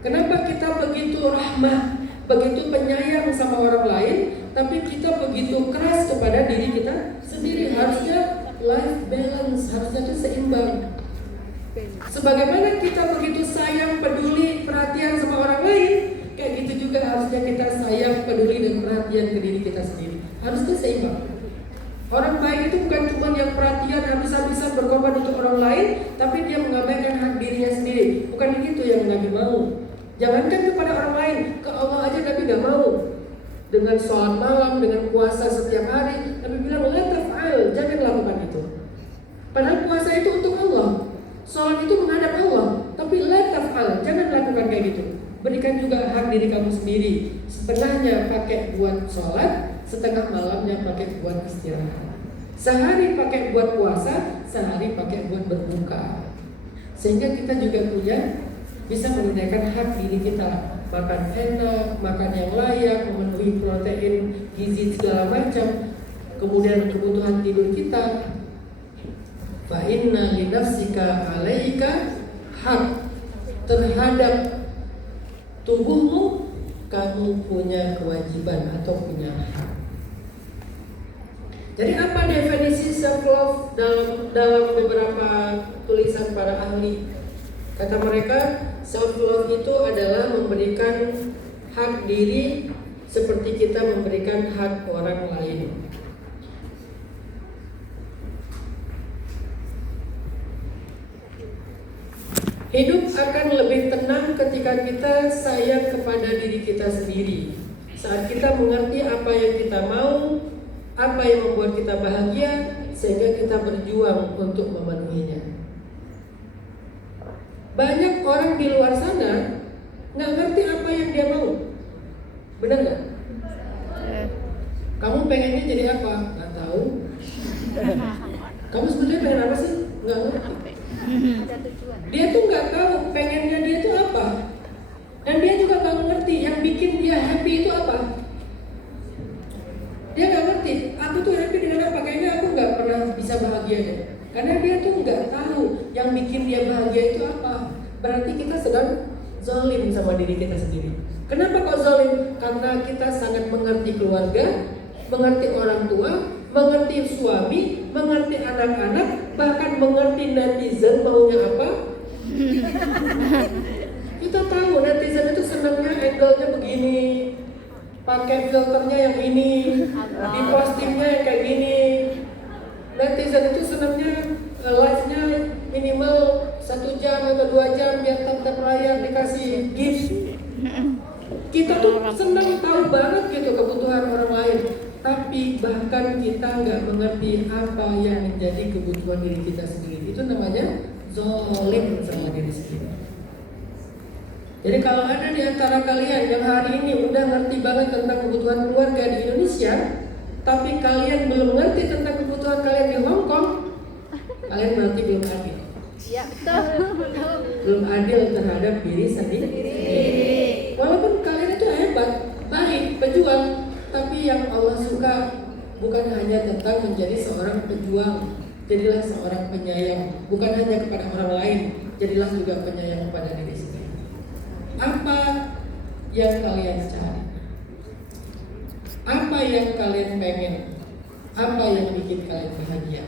Kenapa kita begitu rahmah, begitu penyayang sama orang lain, tapi kita begitu keras kepada diri kita sendiri? Harusnya life balance, harusnya itu seimbang. Sebagaimana kita begitu sayang, peduli, perhatian sama orang lain, kayak gitu juga harusnya kita sayang, peduli, dan perhatian ke diri kita sendiri. Harusnya seimbang. Orang baik itu bukan cuma yang perhatian habis-habisan berkorban untuk orang lain, tapi dia mengabaikan hak dirinya sendiri. Bukan itu yang Nabi mau. Jangankan kepada orang lain, ke Allah aja Nabi gak mau. Dengan sholat malam, dengan puasa setiap hari, Nabi bilang, la taf'al, jangan lakukan itu. Padahal puasa itu untuk Allah, sholat itu menghadap Allah, tapi la taf'al, jangan lakukan kayak gitu. Berikan juga hak diri kamu sendiri. Setengahnya pakai buat sholat, setengah malamnya pakai buat istirahat. Sehari pakai buat puasa, sehari pakai buat berbuka. Sehingga kita juga punya, bisa menunaikan hak diri kita. Makan enak, makan yang layak, memenuhi protein, gizi segala macam. Kemudian kebutuhan tidur kita. Fa inna li nafsika 'alaika hak, terhadap tubuhmu kamu punya kewajiban atau punya hak. Jadi apa definisi self love dalam beberapa tulisan para ahli? Kata mereka, self love itu adalah memberikan hak diri seperti kita memberikan hak orang lain. Hidup akan lebih tenang ketika kita sayang kepada diri kita sendiri. Saat kita mengerti apa yang kita mau, apa yang membuat kita bahagia, sehingga kita berjuang untuk memenuhinya. Banyak orang di luar sana nggak ngerti apa yang dia mau. Benar nggak? Kamu pengennya jadi apa? Nggak tahu. Kamu sebetulnya pengen apa sih? Nggak ngerti. Dia tuh nggak tahu pengennya dia tuh apa, dan dia juga nggak ngerti yang bikin dia happy itu apa. Dia nggak ngerti. Aku tuh happy dengan apa? Kayaknya aku nggak pernah bisa bahagia deh. Karena dia tuh nggak tahu yang bikin dia bahagia itu apa. Berarti kita sedang zalim sama diri kita sendiri. Kenapa kok zalim? Karena kita sangat mengerti keluarga, mengerti orang tua, mengerti suami, mengerti anak-anak, bahkan mengerti netizen maunya apa. Kita tahu netizen itu senangnya angle-nya begini, pakai filternya yang ini, di postingnya yang kayak gini. Netizen itu senangnya live-nya minimal 1 jam atau 2 jam biar tetap layar dikasih gift. Kita tuh senang tahu banget gitu kebutuhan orang lain, tapi bahkan kita nggak mengerti apa yang menjadi kebutuhan diri kita sendiri. Itu namanya zalim sama diri sendiri. Jadi kalau ada di antara kalian yang hari ini udah ngerti banget tentang kebutuhan keluarga di Indonesia, tapi kalian belum ngerti tentang kebutuhan kalian di Hong Kong, kalian berarti belum adil. Ya, betul. Belum adil terhadap diri sendiri. Walaupun kalian itu hebat, baik, pejuang, tapi yang Allah suka bukan hanya tentang menjadi seorang pejuang, jadilah seorang penyayang. Bukan hanya kepada orang lain, jadilah juga penyayang kepada diri sendiri. Apa yang kalian cari? Apa yang kalian pengen? Apa yang bikin kalian bahagia?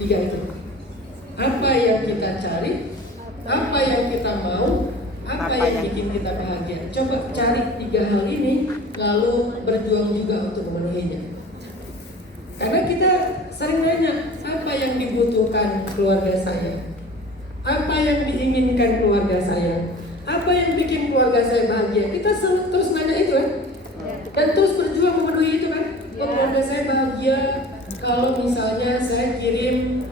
3 itu. Apa yang kita cari? Apa yang kita mau? Apa yang bikin kita bahagia? Coba cari 3 hal ini, lalu berjuang juga untuk memenuhinya. Karena kita sering nanya, apa yang dibutuhkan keluarga saya? Apa yang diinginkan keluarga saya? Apa yang bikin keluarga saya bahagia? Kita terus nanya itu kan? Dan terus berjuang memenuhi itu kan? Keluarga saya bahagia kalau misalnya saya kirim,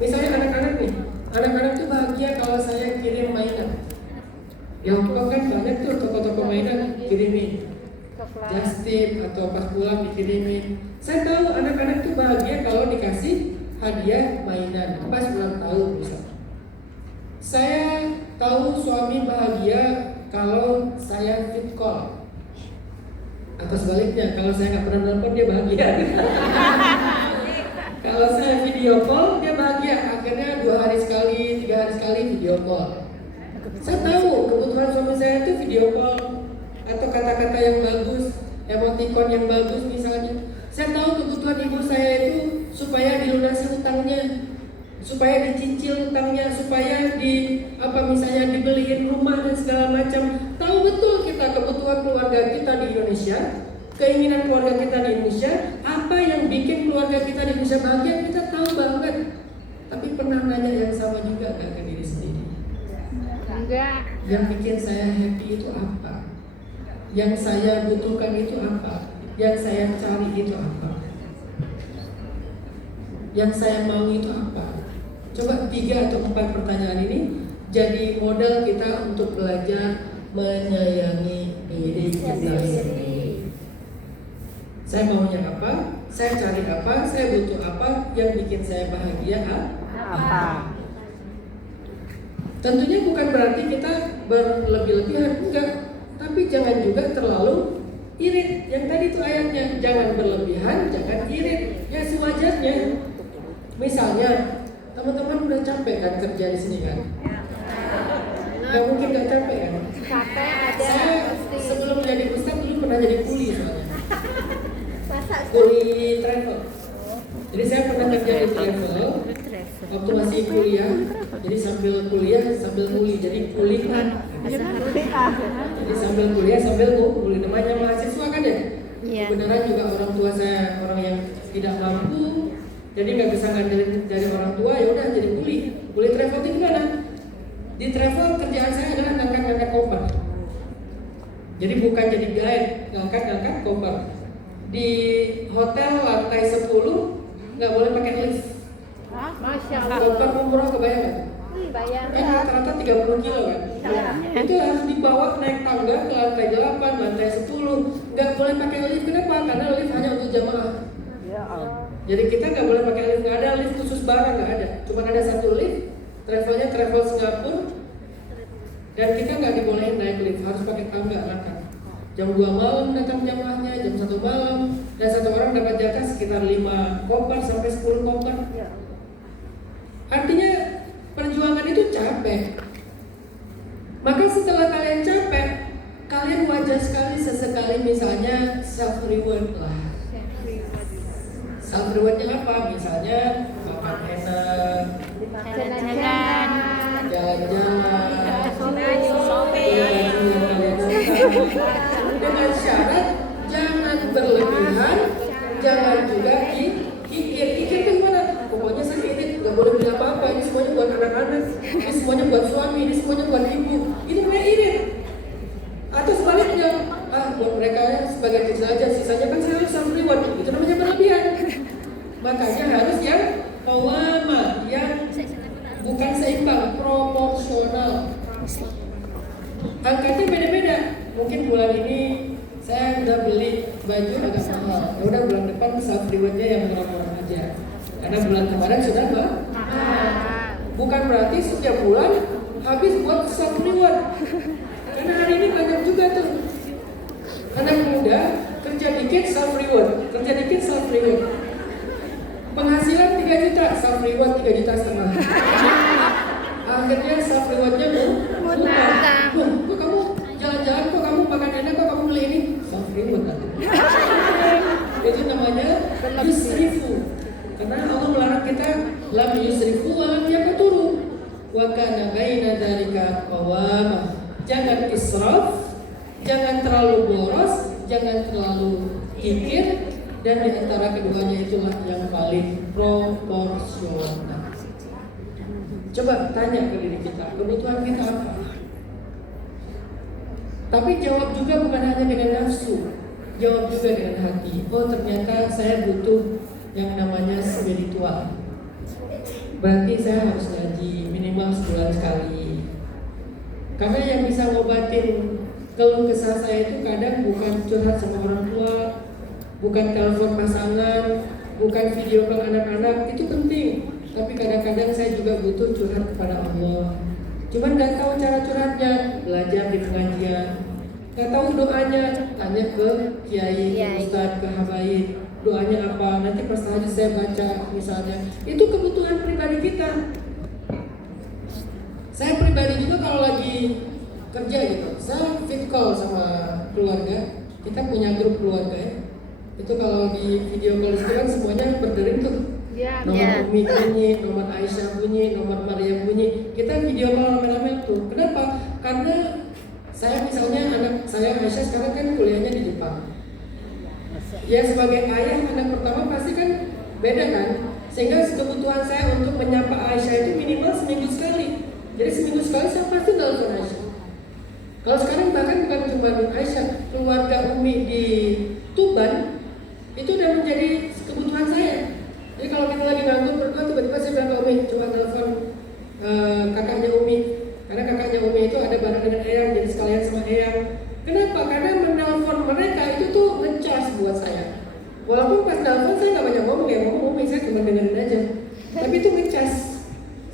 misalnya anak-anak nih, anak-anak tuh bahagia kalau saya kirim mainan. Yang tua kan banyak tuh toko-toko mainan kirimin just tip atau pas pulang dikirimin. Saya tahu anak-anak tuh bahagia kalau dikasih hadiah mainan pas ulang tahun misalnya. Saya tahu suami bahagia kalau saya fit call, atau sebaliknya kalau saya nggak pernah nelfon dia bahagia. Kalau saya video call dia bahagia, akhirnya 2 hari sekali, 3 hari sekali video call. Saya tahu kebutuhan suami saya itu video call atau kata-kata yang bagus, emoticon yang bagus misalnya. Saya tahu kebutuhan ibu saya itu supaya dilunasi utangnya, supaya dicicil utangnya, supaya misalnya dibeliin rumah dan segala macam. Tahu betul kita kebutuhan keluarga kita di Indonesia, keinginan keluarga kita di Indonesia, apa yang bikin keluarga kita di Indonesia bahagia, kita tahu banget. Tapi pernah nanya yang sama juga nggak ke diri sendiri? Enggak. Yang bikin saya happy itu apa? Yang saya butuhkan itu apa? Yang saya cari itu apa? Yang saya mau itu apa? Coba 3 atau 4 pertanyaan ini jadi modal kita untuk belajar menyayangi diri kita sendiri. Saya maunya apa? Saya cari apa? Saya butuh apa? Yang bikin saya bahagia apa? Tentunya bukan berarti kita berlebih-lebihan, enggak. Tapi jangan juga terlalu irit. Yang tadi itu ayatnya, jangan berlebihan, jangan irit. Ya sewajarnya. Misalnya, teman-teman udah capek kan kerja di sini kan? Gak mungkin gak capek kan? Capek ada. Saya sebelum jadi ustadz dulu pernah jadi kuli soalnya. Masa Kuli travel. Jadi saya pernah kerja di travel waktu masih kuliah. Jadi sambil kuliah sambil kuli. Jadi kuli kan. Jadi sambil kuliah sambil kuli. Namanya mahasiswa kan ya? Iya. Kebenaran juga orang tua saya orang yang tidak mampu. Jadi nggak bisa ngandelin dari orang tua, ya udah jadi kuli. Kuli travel itu gimana? Di travel kerjaan saya adalah ngangkat-ngangkat koper. Jadi bukan jadi guide, ngangkat-ngangkat koper. Di hotel lantai 10 nggak boleh pakai lift. Masya Allah. Koper umroh kebayang nggak? Bayar. Kan rata-rata 30 kilo kan? Itu harus dibawa naik tangga ke lantai 8, lantai 10. Nggak boleh pakai lift, kenapa? Karena lift hanya untuk jamaah. Jadi kita nggak boleh pakai lift, nggak ada lift khusus barang, nggak ada. Cuma ada 1 lift, travelnya travel Singapura. Dan kita nggak dibolehin naik lift, harus pakai tangga makan. Jam 2 malam datang jamaahnya, jam 1 malam, dan 1 orang dapat jatah sekitar 5 koper sampai 10 koper. Artinya perjuangan itu capek. Maka setelah kalian capek, kalian wajar sekali sesekali misalnya self reward lah. Self rewardnya apa? Misalnya makan enak, Jalan-jalan. jalan-jalan, dengan syarat jangan berlebihan, jangan juga kikir itu gimana? Pokoknya saya irit, nggak boleh beli apa-apa. Ini semuanya buat anak-anak, ini semuanya buat suami, ini semuanya buat ibu. Itu namanya irit. Atau sebaliknya, buat mereka sebagai kecil aja, sisanya kan saya harus self reward. Itu namanya berlebihan. Makanya harus yang qawamah, yang bukan seimbang, proporsional. Angkanya beda-beda. Mungkin bulan ini saya udah beli baju agak mahal. Ya udah bulan depan self rewardnya yang murah-murah aja. Karena bulan kemarin sudah mahal. Bukan berarti setiap bulan habis buat self reward. Karena hari ini banyak juga tuh anak muda kerja dikit self reward, kerja dikit self reward. Penghasilan 3 juta, self reward 3,5 juta. Akhirnya self rewardnya utang. Kok kamu jalan-jalan, kok kamu makan enak, kok kamu beli ini? Self reward nanti. Itu namanya yusrifu. Karena Allah melarang kita lam yusrifu wa lam yaqturu. Wa kana baina dzalika qawamah. Jangan israf, jangan terlalu boros, jangan terlalu kikir, dan di antara keduanya itulah yang paling proporsional. Coba tanya ke diri kita, kebutuhan kita apa? Tapi jawab juga bukan hanya dengan nafsu, jawab juga dengan hati. Oh ternyata saya butuh yang namanya spiritual. Berarti saya harus ngaji minimal sebulan sekali. Karena yang bisa ngobatin keluh kesah saya itu kadang bukan curhat sama orang tua, bukan telepon pasangan, bukan video call anak-anak, itu penting. Tapi kadang-kadang saya juga butuh curhat kepada Allah. cuman nggak tahu cara curhatnya, belajar di pengajian. Nggak tahu doanya, tanya ke kiai, ke ustadz, ke habaib. Doanya apa? Nanti pas tahajud saya baca misalnya. Itu kebutuhan pribadi kita. Saya pribadi juga kalau lagi kerja gitu, saya fit call sama keluarga. Kita punya grup keluarga ya. Itu kalau di video call itu kan semuanya berdering tuh. Nomor Umi bunyi, nomor Aisyah bunyi, nomor Maria bunyi. Kita video call rame-rame tuh. Kenapa? Karena saya misalnya anak saya Aisyah sekarang kan kuliahnya di Jepang. Ya sebagai ayah anak pertama pasti kan beda kan. Sehingga kebutuhan saya untuk menyapa Aisyah itu minimal seminggu sekali. Jadi seminggu sekali saya pasti nelfon Aisyah. Kalau sekarang bahkan bukan cuma Aisyah, keluarga Umi di Tuban itu udah menjadi kebutuhan saya. Jadi kalau kita lagi nganggur berdua, tiba-tiba saya bilang ke Umi, coba telepon kakaknya Umi. Karena kakaknya Umi itu ada bareng dengan Eyang, jadi sekalian sama Eyang. Kenapa? Karena menelpon mereka itu tuh ngecas buat saya. Walaupun pas telepon saya nggak banyak ngomong ya, ngomong Umi saya cuma dengerin aja. Tapi itu ngecas.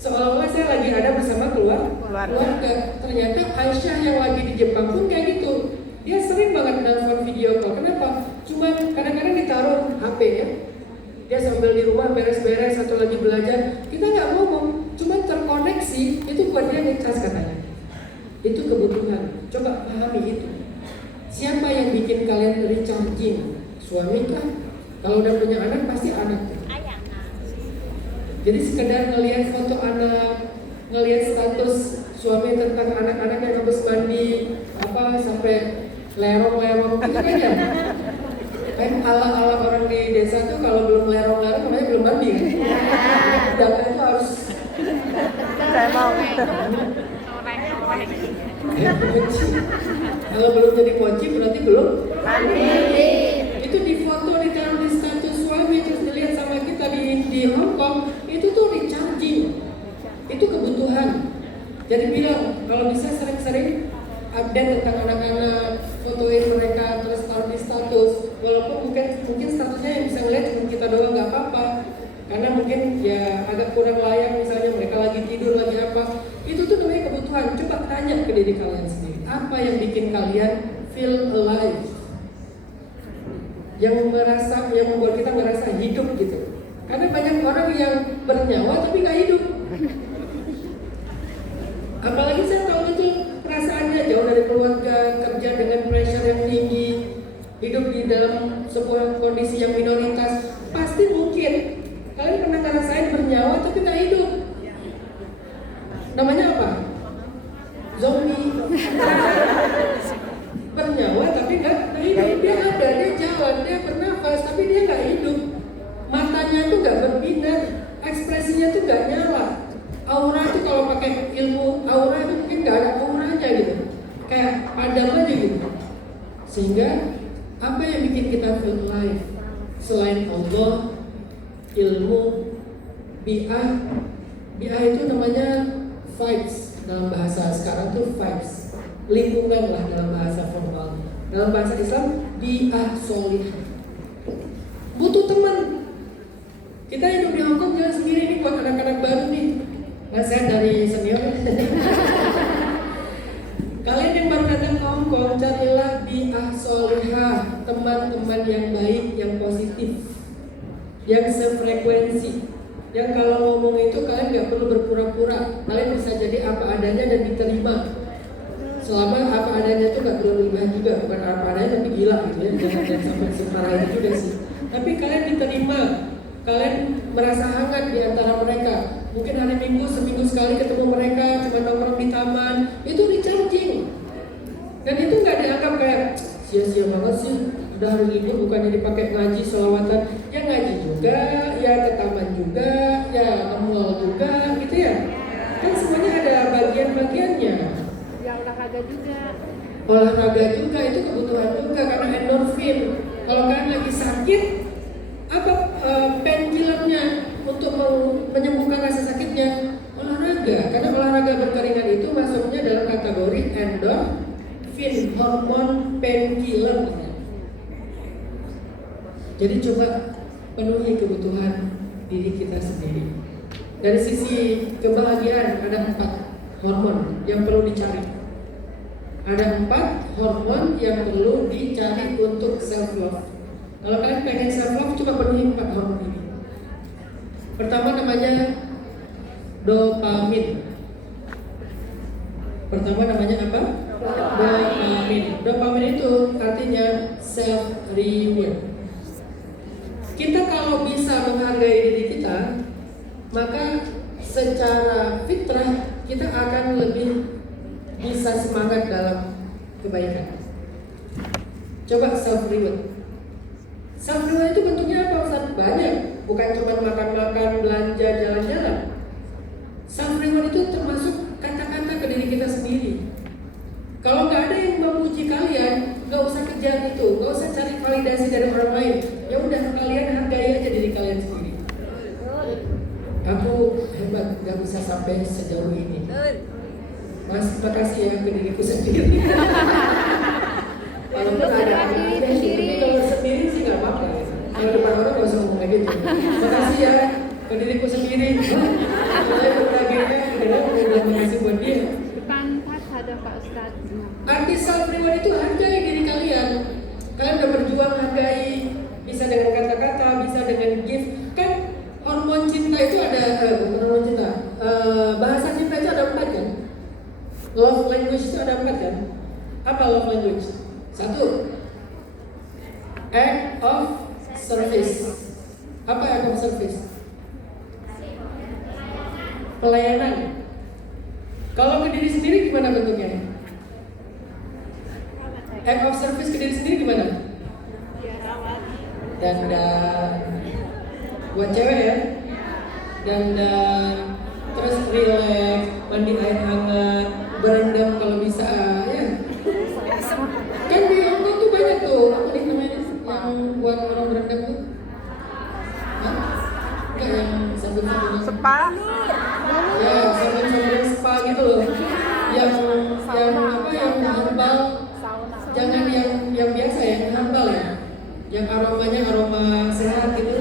Seolah-olah saya lagi ada bersama keluarga. Ternyata Aisyah yang lagi di Jepang pun kayak gitu. Dia sering banget nelfon video call. Kenapa? Cuma kadang-kadang ditaruh HP ya. Dia sambil di rumah beres-beres atau lagi belajar. Kita nggak ngomong, cuma terkoneksi. Itu buat dia ngecas katanya. Itu kebutuhan. Coba pahami itu. Siapa yang bikin kalian recharging? Suami kan? Kalau udah punya anak pasti anak. Jadi sekedar ngelihat foto anak, ngelihat status suami tentang anak-anak yang habis mandi, apa sampai lerong-lerong gitu kan ya. Kan ala-ala orang di desa tuh kalau belum lerong-lerong namanya belum mandi kan. Udangnya itu harus kalau belum jadi poci berarti belum mandi. Itu di foto ditaruh di status suami terus dilihat sama kita di Hong Kong. Itu tuh recharging. Itu kebutuhan. Jadi bilang kalau bisa sering-sering update tentang anak-anak, fotoin mereka terus taruh di status. Walaupun mungkin statusnya yang bisa ngeliat cuma kita doang nggak apa-apa. Karena mungkin ya agak kurang layak misalnya mereka lagi tidur lagi apa. Itu tuh namanya kebutuhan. Coba tanya ke diri kalian sendiri. Apa yang bikin kalian feel alive? Yang membuat kita merasa hidup gitu. Karena banyak orang yang bernyawa tapi nggak hidup. Apalagi saya tahu itu perasaannya jauh dari keluarga, kerja dengan pressure yang tinggi, hidup di dalam sebuah kondisi yang minoritas. Pasti mungkin kalian pernah ngerasain bernyawa tapi nggak hidup. Namanya apa? Zombie. Bernyawa tapi nggak hidup. Dia ada, dia jalan, dia bernafas tapi dia nggak hidup. Matanya tuh nggak berbinar, ekspresinya tuh nggak nyala. Aura tuh kalau pakai ilmu aura itu mungkin nggak ada auranya gitu, kayak padam aja gitu. Sehingga apa yang bikin kita feel alive selain Allah, ilmu, bi'ah itu namanya vibes dalam bahasa sekarang tuh vibes, lingkungan lah dalam bahasa formal. Dalam bahasa Islam bi'ah solihah. Butuh teman. Kita hidup di Hong Kong jangan sendiri nih buat anak-anak baru nih. Nah, saya dari senior. Kalian yang baru datang ke Hong Kong, carilah bi'ah solihah, teman-teman yang baik, yang positif, yang sefrekuensi, yang kalau ngomong itu kalian nggak perlu berpura-pura. Kalian bisa jadi apa adanya dan diterima. Selama apa adanya itu nggak berlebihan juga, bukan apa adanya tapi gila gitu ya, jangan sampai separah itu juga sih. Tapi kalian diterima. Kalian merasa hangat di antara mereka. Mungkin hari Minggu seminggu sekali ketemu mereka, cuma nongkrong di taman. Itu recharging. Dan itu nggak dianggap kayak sia-sia banget sih. Udah hari libur bukannya dipakai ngaji, sholawatan. Ya ngaji juga, ya ke taman juga, ya ke mall juga, gitu ya. Kan semuanya ada bagian-bagiannya. Ya olahraga juga. Olahraga juga itu kebutuhan juga karena endorfin. Kalau kalian lagi sakit, apa painkillernya untuk menyembuhkan rasa sakitnya? Olahraga. Karena olahraga berkeringat itu masuknya dalam kategori endorfin, hormon painkiller. Jadi coba penuhi kebutuhan diri kita sendiri. Dari sisi kebahagiaan ada 4. hormon yang perlu dicari. Ada 4 hormon yang perlu dicari untuk self love. Kalau kalian pengen self love, coba penuhi 4 hormon ini. Pertama namanya dopamin. Pertama namanya apa? Dopamin. Dopamin itu artinya self reward. Kita kalau bisa menghargai diri kita, maka secara fitrah kita akan lebih bisa semangat dalam kebaikan. Coba self reward. Self reward itu bentuknya apa Ustaz? Banyak, bukan cuma makan-makan, belanja, jalan-jalan. Self reward itu termasuk kata-kata ke diri kita sendiri. Kalau nggak ada yang memuji kalian, nggak usah kejar itu, nggak usah cari validasi dari orang lain. Ya udah, kalian hargai aja diri kalian sendiri. Aku hebat, nggak bisa sampai sejauh ini. Mas, makasih ya ke diriku sendiri. Kalau ada sendiri, kalau sendiri sih nggak apa-apa. Kalau depan orang nggak usah ngomong kayak gitu. Makasih ya ke diriku sendiri. Saya berbahagia, udah makasih buat dia. Pantas ada Pak Ustadz. Arti self reward itu hargai diri kalian. Kalian udah berjuang, hargai. Bisa dengan kata-kata, bisa dengan gift. Kan hormon cinta itu ada, bukan hormon cinta. Bahasa cinta itu ada 4 kan? Love language itu ada 4 kan? Apa love language? 1, act of service. Apa act of service? Pelayanan. Kalau ke diri sendiri gimana bentuknya? Act of service ke diri sendiri gimana? Dandan. Buat cewek ya? Dandan. Terus relax, mandi air hangat, berendam kalau bisa ya. Kan di Hongkong tuh banyak tuh, apa nih namanya yang buat orang berendam tuh? Hah? Enggak yang sabun-sabun Spa. ya, sabun-sabun spa gitu loh. Yang apa yang herbal, jangan yang biasa ya, yang herbal ya. Yang aromanya aroma sehat gitu.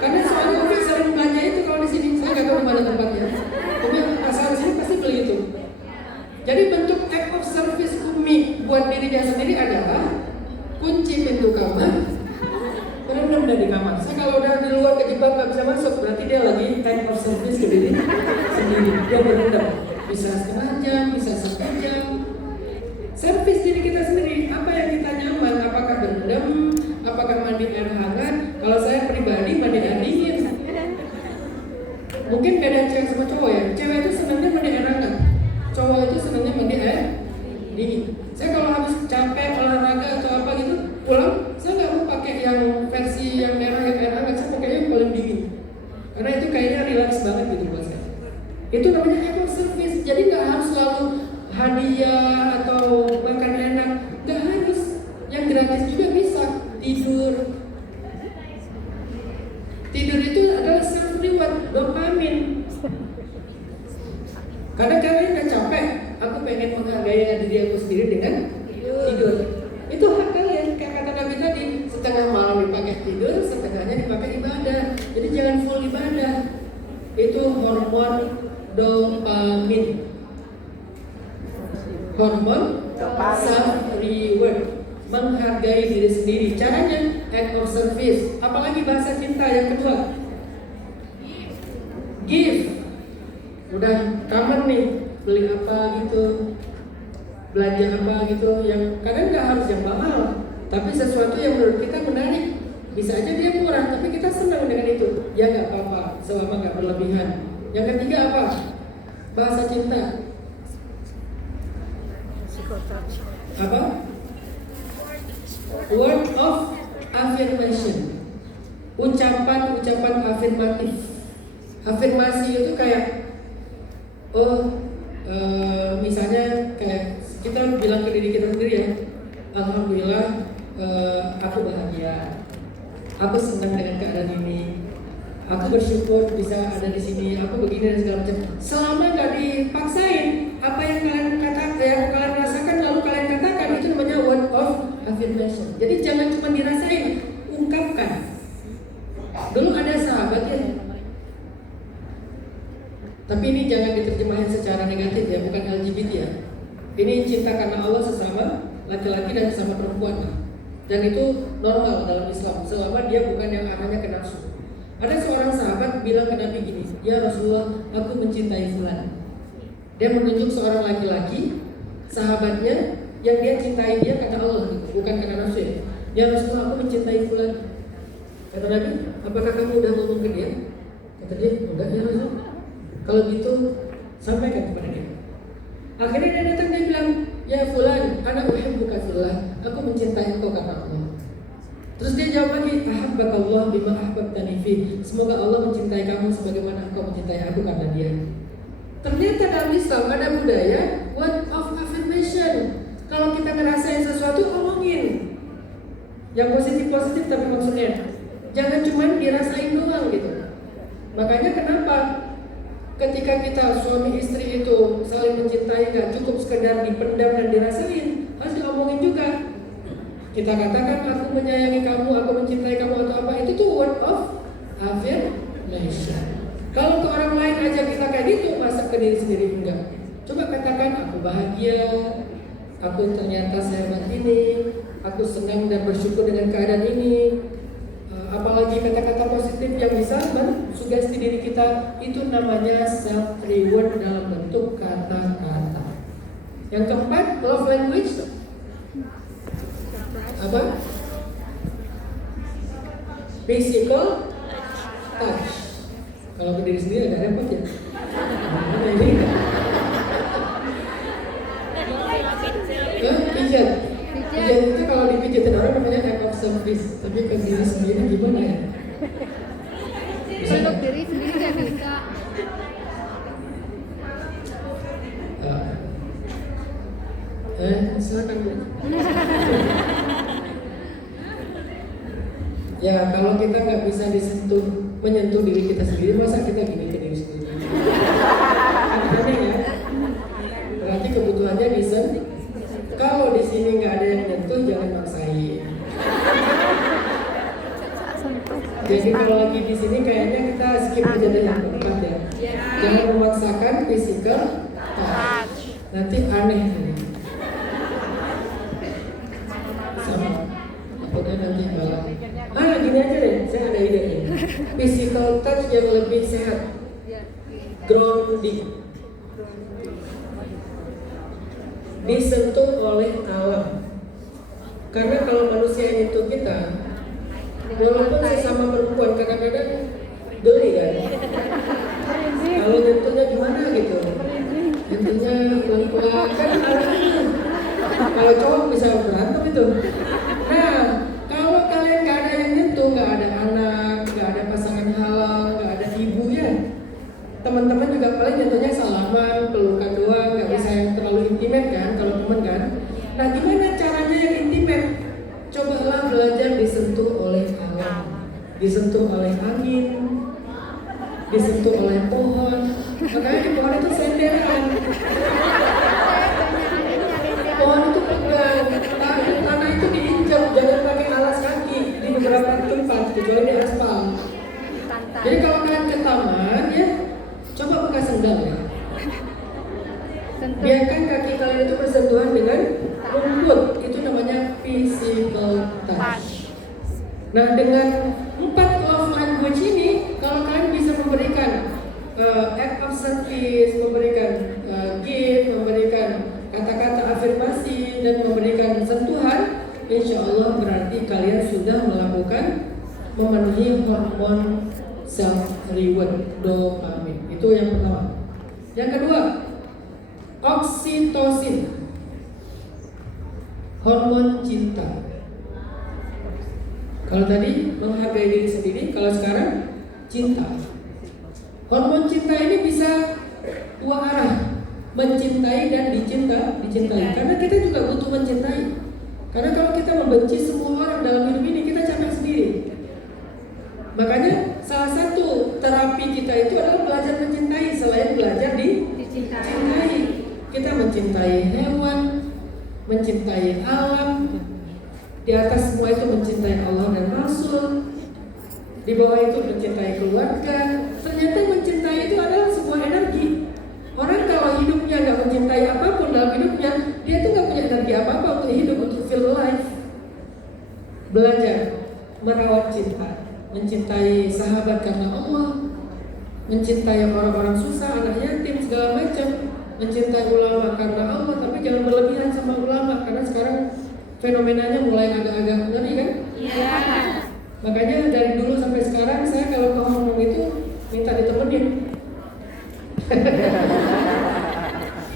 Karena soalnya Umi sering belanja itu kalau di sini, saya nggak tahu di mana tempatnya. Umi asal di sini pasti beli itu. Jadi bentuk act of service Umi buat dirinya sendiri adalah kunci pintu kamar, berendam dari kamar. Saya kalau udah di luar kejebak nggak bisa masuk, berarti dia lagi act of service ke diri sendiri. Dia berendam, bisa setengah jam, bisa 1 jam. Servis diri kita sendiri, apa yang kita nyaman, apakah berendam, apakah mandi air hangat. Kalau saya pribadi mandi air dingin. Mungkin beda cewek sama cowok ya. Cewek itu senangnya mandi air hangat, cowok itu senangnya mandi air dingin. Saya kalau habis capek olahraga atau apa gitu pulang, saya nggak mau pakai yang versi yang merah yang air hangat, saya pakai yang paling dingin. Karena itu kayaknya relax banget gitu buat saya. Itu namanya eco service. Jadi nggak harus selalu hadiah atau makan enak, nggak harus. Yang gratis juga bisa. Tidur itu adalah self reward, dopamin. Karena kalian udah capek, aku pengen menghargai diri aku sendiri dengan tidur. Itu hak kalian. Kayak kata Nabi tadi, setengah malam dipakai tidur, setengahnya dipakai ibadah. Jadi jangan full ibadah. Itu hormon dopamin. Hormon self reward, menghargai diri sendiri. Caranya act of service. Apalagi bahasa cinta yang kedua, give. Udah common nih, beli apa gitu, belanja apa gitu, yang kadang nggak harus yang mahal, tapi sesuatu yang menurut kita menarik. Bisa aja dia murah, tapi kita senang dengan itu. Ya nggak apa-apa, selama nggak berlebihan. Yang ketiga apa? Bahasa cinta. Apa? Word of affirmation. Ucapan afirmatif. Afirmasi itu kayak misalnya kayak kita bilang ke diri kita sendiri ya, alhamdulillah aku bahagia, aku senang dengan keadaan ini, aku bersyukur bisa ada di sini, aku begini dan segala macam. Selama nggak dipaksain, apa yang kalian rasakan lalu kalian katakan, itu namanya word of affirmation. Jadi jangan cuma dirasain, ungkapkan. Dulu ada sahabat ya, tapi Tapi ini jangan diterjemahin secara negatif ya, bukan LGBT ya. Ini cinta karena Allah sesama laki-laki dan sesama perempuan. Dan itu normal dalam Islam selama dia bukan yang arahnya ke nafsu. Ada seorang sahabat bilang ke Nabi gini, "Ya Rasulullah, aku mencintai fulan." Dia menunjuk seorang laki-laki, sahabatnya yang dia cintai dia karena Allah, bukan karena nafsu ya. "Ya Rasulullah, aku mencintai fulan." Kata Nabi, "Apakah kamu udah ngomong ke dia?" Kata dia, "Enggak ya Rasul." Kalau gitu, sampaikan kepada dia. Akhirnya dia datang, dia bilang, "Ya fulan, ana uhibbuka fillah." Aku mencintai engkau karena Allah. Terus dia jawab lagi, "Ahabbakallah bima ahbabtani fi." Semoga Allah mencintai kamu sebagaimana engkau mencintai aku karena dia. Ternyata dalam Islam ada budaya word of affirmation. Kalau kita ngerasain sesuatu, ngomongin yang positif-positif, tapi maksudnya jangan cuma dirasain doang gitu. Makanya kenapa ketika kita suami istri itu saling mencintai, gak cukup sekedar dipendam dan dirasain, harus diomongin juga. Kita katakan aku menyayangi kamu, aku mencintai kamu atau apa, itu tuh word of affirmation. Kalau ke orang lain aja kita kayak gitu, masa ke diri sendiri enggak? Coba katakan aku bahagia, aku ternyata sehebat ini, aku senang dan bersyukur dengan keadaan ini. Apalagi kata-kata positif yang bisa mensugesti diri kita, itu namanya self reward dalam bentuk kata-kata. Yang keempat, love language apa? Physical touch. Kalau ke diri sendiri agak repot ya. Mana ini? Pijat. Pijat itu kalau dipijatin orang namanya act of service. Tapi ke diri sendiri gimana ya? Peluk diri sendiri nggak bisa. Silakan Bu. Ya kalau kita nggak bisa menyentuh diri kita sendiri, masa kita gini ke diri sendiri? Aneh ya. Berarti kebutuhannya desain. Kalau di sini nggak ada yang nyentuh, jangan maksain. Jadi kalau lagi di sini kayaknya kita skip aja deh yang keempat ya. Jangan memaksakan physical touch. Nanti aneh nih. Sama. Takutnya nanti malah. Gini aja deh, saya ada ide nih. Physical touch yang lebih sehat. Grounding. Disentuh oleh alam. Karena kalau manusia nyentuh kita, walaupun sesama perempuan, kadang-kadang geli kan. Kalau nyentuhnya gimana gitu, nyentuhnya pelan-pelan kan aneh. Kalau cowok bisa berantem itu. Nah, kalau kalian nggak ada yang nyentuh, nggak ada anak, nggak ada pasangan halal, nggak ada ibu ya, teman-teman juga paling nyentuhnya salaman, pelukan doang, nggak bisa yang terlalu intimate kan, kalau teman kan. Nah, gimana caranya yang intimate? Cobalah belajar disentuh oleh alam, disentuh oleh angin, disentuh oleh pohon. Makanya di pohon itu senderan. Pohon itu pegang, tanah itu diinjak, jangan pakai alas kaki di beberapa tempat, kecuali di aspal. Jadi kalau kalian ke taman ya, coba pakai sendal ya. Biarkan kaki kalian itu bersentuhan dengan rumput, itu namanya physical touch. Nah, dengan 4 love language ini, kalau kalian bisa memberikan act of service, memberikan gift, memberikan kata-kata afirmasi, dan memberikan sentuhan, insya Allah berarti kalian sudah memenuhi hormon self reward, dopamin. Itu yang pertama. Yang kedua, oksitosin, hormon cinta. Kalau tadi menghargai diri sendiri, kalau sekarang cinta. Hormon cinta ini bisa dua arah, mencintai dan dicintai. Karena kita juga butuh mencintai. Karena kalau kita membenci semua orang dalam hidup ini, kita capek sendiri. Makanya salah satu terapi kita itu adalah belajar mencintai, selain belajar dicintai. Kita mencintai hewan, mencintai alam, di atas semua itu mencintai Allah dan Rasul, di bawah itu mencintai keluarga. Ternyata mencintai itu adalah sebuah energi. Orang kalau hidupnya nggak mencintai apapun dalam hidupnya, dia tuh nggak punya energi apa-apa untuk hidup, untuk feel alive. Belajar merawat cinta, mencintai sahabat karena Allah, mencintai orang-orang susah, anak yatim, segala macam, mencintai ulama karena Allah, tapi jangan berlebihan sama ulama, karena sekarang fenomenanya mulai agak-agak ngeri kan? Iya. Makanya dari dulu sampai sekarang saya kalau ngomong itu minta ditemenin.